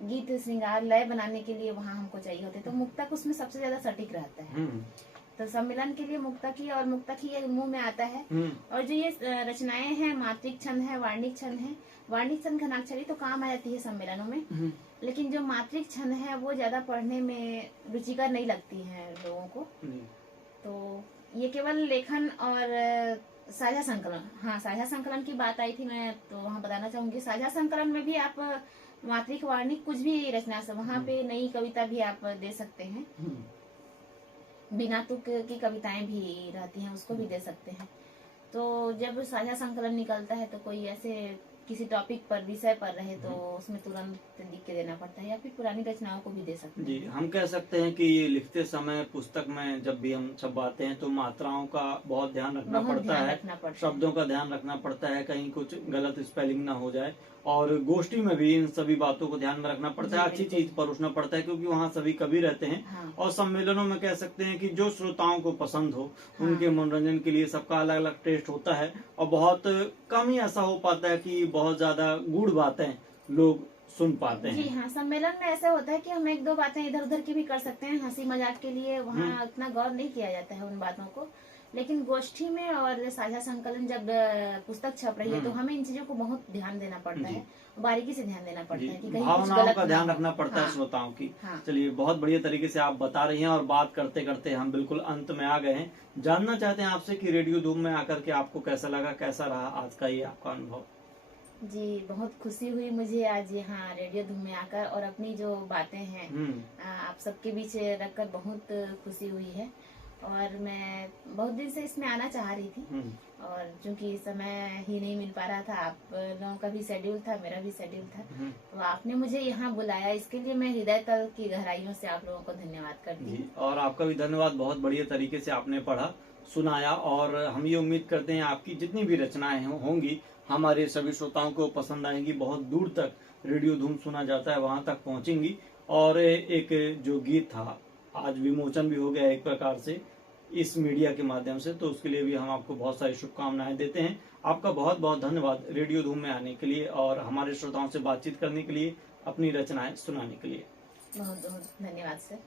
गीत श्रृंगार लय बनाने के लिए वहाँ हमको चाहिए होते, तो मुक्तक उसमें सबसे ज्यादा सटीक रहता है। तो सम्मेलन के लिए मुक्तक ही, और मुक्तक ही मुंह में आता है। और जो ये रचनाएं हैं, मात्रिक छंद है, वार्णिक छंद है, वार्णिक छंद घनाक्षरी तो काम आ जाती है सम्मेलनों में, लेकिन जो मात्रिक छंद है वो ज्यादा पढ़ने में रुचिकर नहीं लगती है लोगों को। तो ये केवल लेखन और साझा संकलन, हाँ साझा संकलन की बात आई थी, मैं तो वहाँ बताना चाहूंगी। साझा संकलन में भी आप मात्रिक वार्णिक कुछ भी रचना से, वहाँ पे नई कविता भी आप दे सकते हैं, बिना तुक की कविताएं भी रहती हैं, उसको भी दे सकते हैं। तो जब साझा संकलन निकलता है तो कोई ऐसे किसी टॉपिक पर, विषय पर रहे तो उसमें तुरंत लिख के देना पड़ता है, या फिर पुरानी रचनाओं को भी दे सकते हैं। जी, हम कह सकते हैं कि ये लिखते समय पुस्तक में जब भी हम छपवाते हैं तो मात्राओं का बहुत ध्यान रखना पड़ता है, शब्दों का ध्यान रखना पड़ता है, कहीं कुछ गलत स्पेलिंग ना हो जाए, और गोष्ठी में भी इन सभी बातों को ध्यान में रखना पड़ता है, अच्छी चीज परोसना पड़ता है, क्योंकि वहाँ सभी कवि रहते हैं। हाँ। और सम्मेलनों में कह सकते हैं कि जो श्रोताओं को पसंद हो, उनके मनोरंजन के लिए सबका अलग अलग टेस्ट होता है, और बहुत कम ही ऐसा हो पाता है कि बहुत ज्यादा गूढ़ बातें लोग सुन पाते हैं। जी हाँ, सम्मेलन में ऐसा होता है कि हम एक दो बातें इधर उधर की भी कर सकते हैं, हंसी मजाक के लिए, वहाँ इतना गौर नहीं किया जाता है उन बातों को। लेकिन गोष्ठी में और साझा संकलन जब पुस्तक छप रही है तो हमें इन चीजों को बहुत ध्यान देना पड़ता है, बारीकी से ध्यान देना पड़ता है कि कहीं कुछ भावनाओं गलत का ध्यान रखना पड़ता है श्रोताओं की। चलिए, बहुत बढ़िया तरीके से आप बता रही हैं, और बात करते करते हम बिल्कुल अंत में आ गए हैं। जानना चाहते हैं आपसे कि रेडियो धूम में आकर के आपको कैसा लगा, कैसा रहा आज का ये आपका अनुभव? जी, बहुत खुशी हुई मुझे आज यहाँ रेडियो धूम में आकर, और अपनी जो बातें हैं आप सबके बीच रखकर बहुत खुशी हुई है। और मैं बहुत दिन से इसमें आना चाह रही थी, और चूंकि समय ही नहीं मिल पा रहा था, आप लोगों का भी शेड्यूल था, मेरा भी शेड्यूल था, तो आपने मुझे यहाँ बुलाया, इसके लिए मैं हृदय तल की गहराइयों से आप लोगों को धन्यवाद करती हूँ। और आपका भी धन्यवाद, बहुत बढ़िया तरीके से आपने पढ़ा सुनाया, और हम ये उम्मीद करते हैं आपकी जितनी भी रचनाएं होंगी हमारे सभी श्रोताओं को पसंद आएंगी, बहुत दूर तक रेडियो धूम सुना जाता है वहां तक पहुंचेंगी। और एक जो गीत था आज विमोचन भी हो गया एक प्रकार से इस मीडिया के माध्यम से, तो उसके लिए भी हम आपको बहुत सारी शुभकामनाएं देते हैं। आपका बहुत बहुत धन्यवाद रेडियो धूम में आने के लिए और हमारे श्रोताओं से बातचीत करने के लिए, अपनी रचनाएं सुनाने के लिए। बहुत बहुत धन्यवाद सर।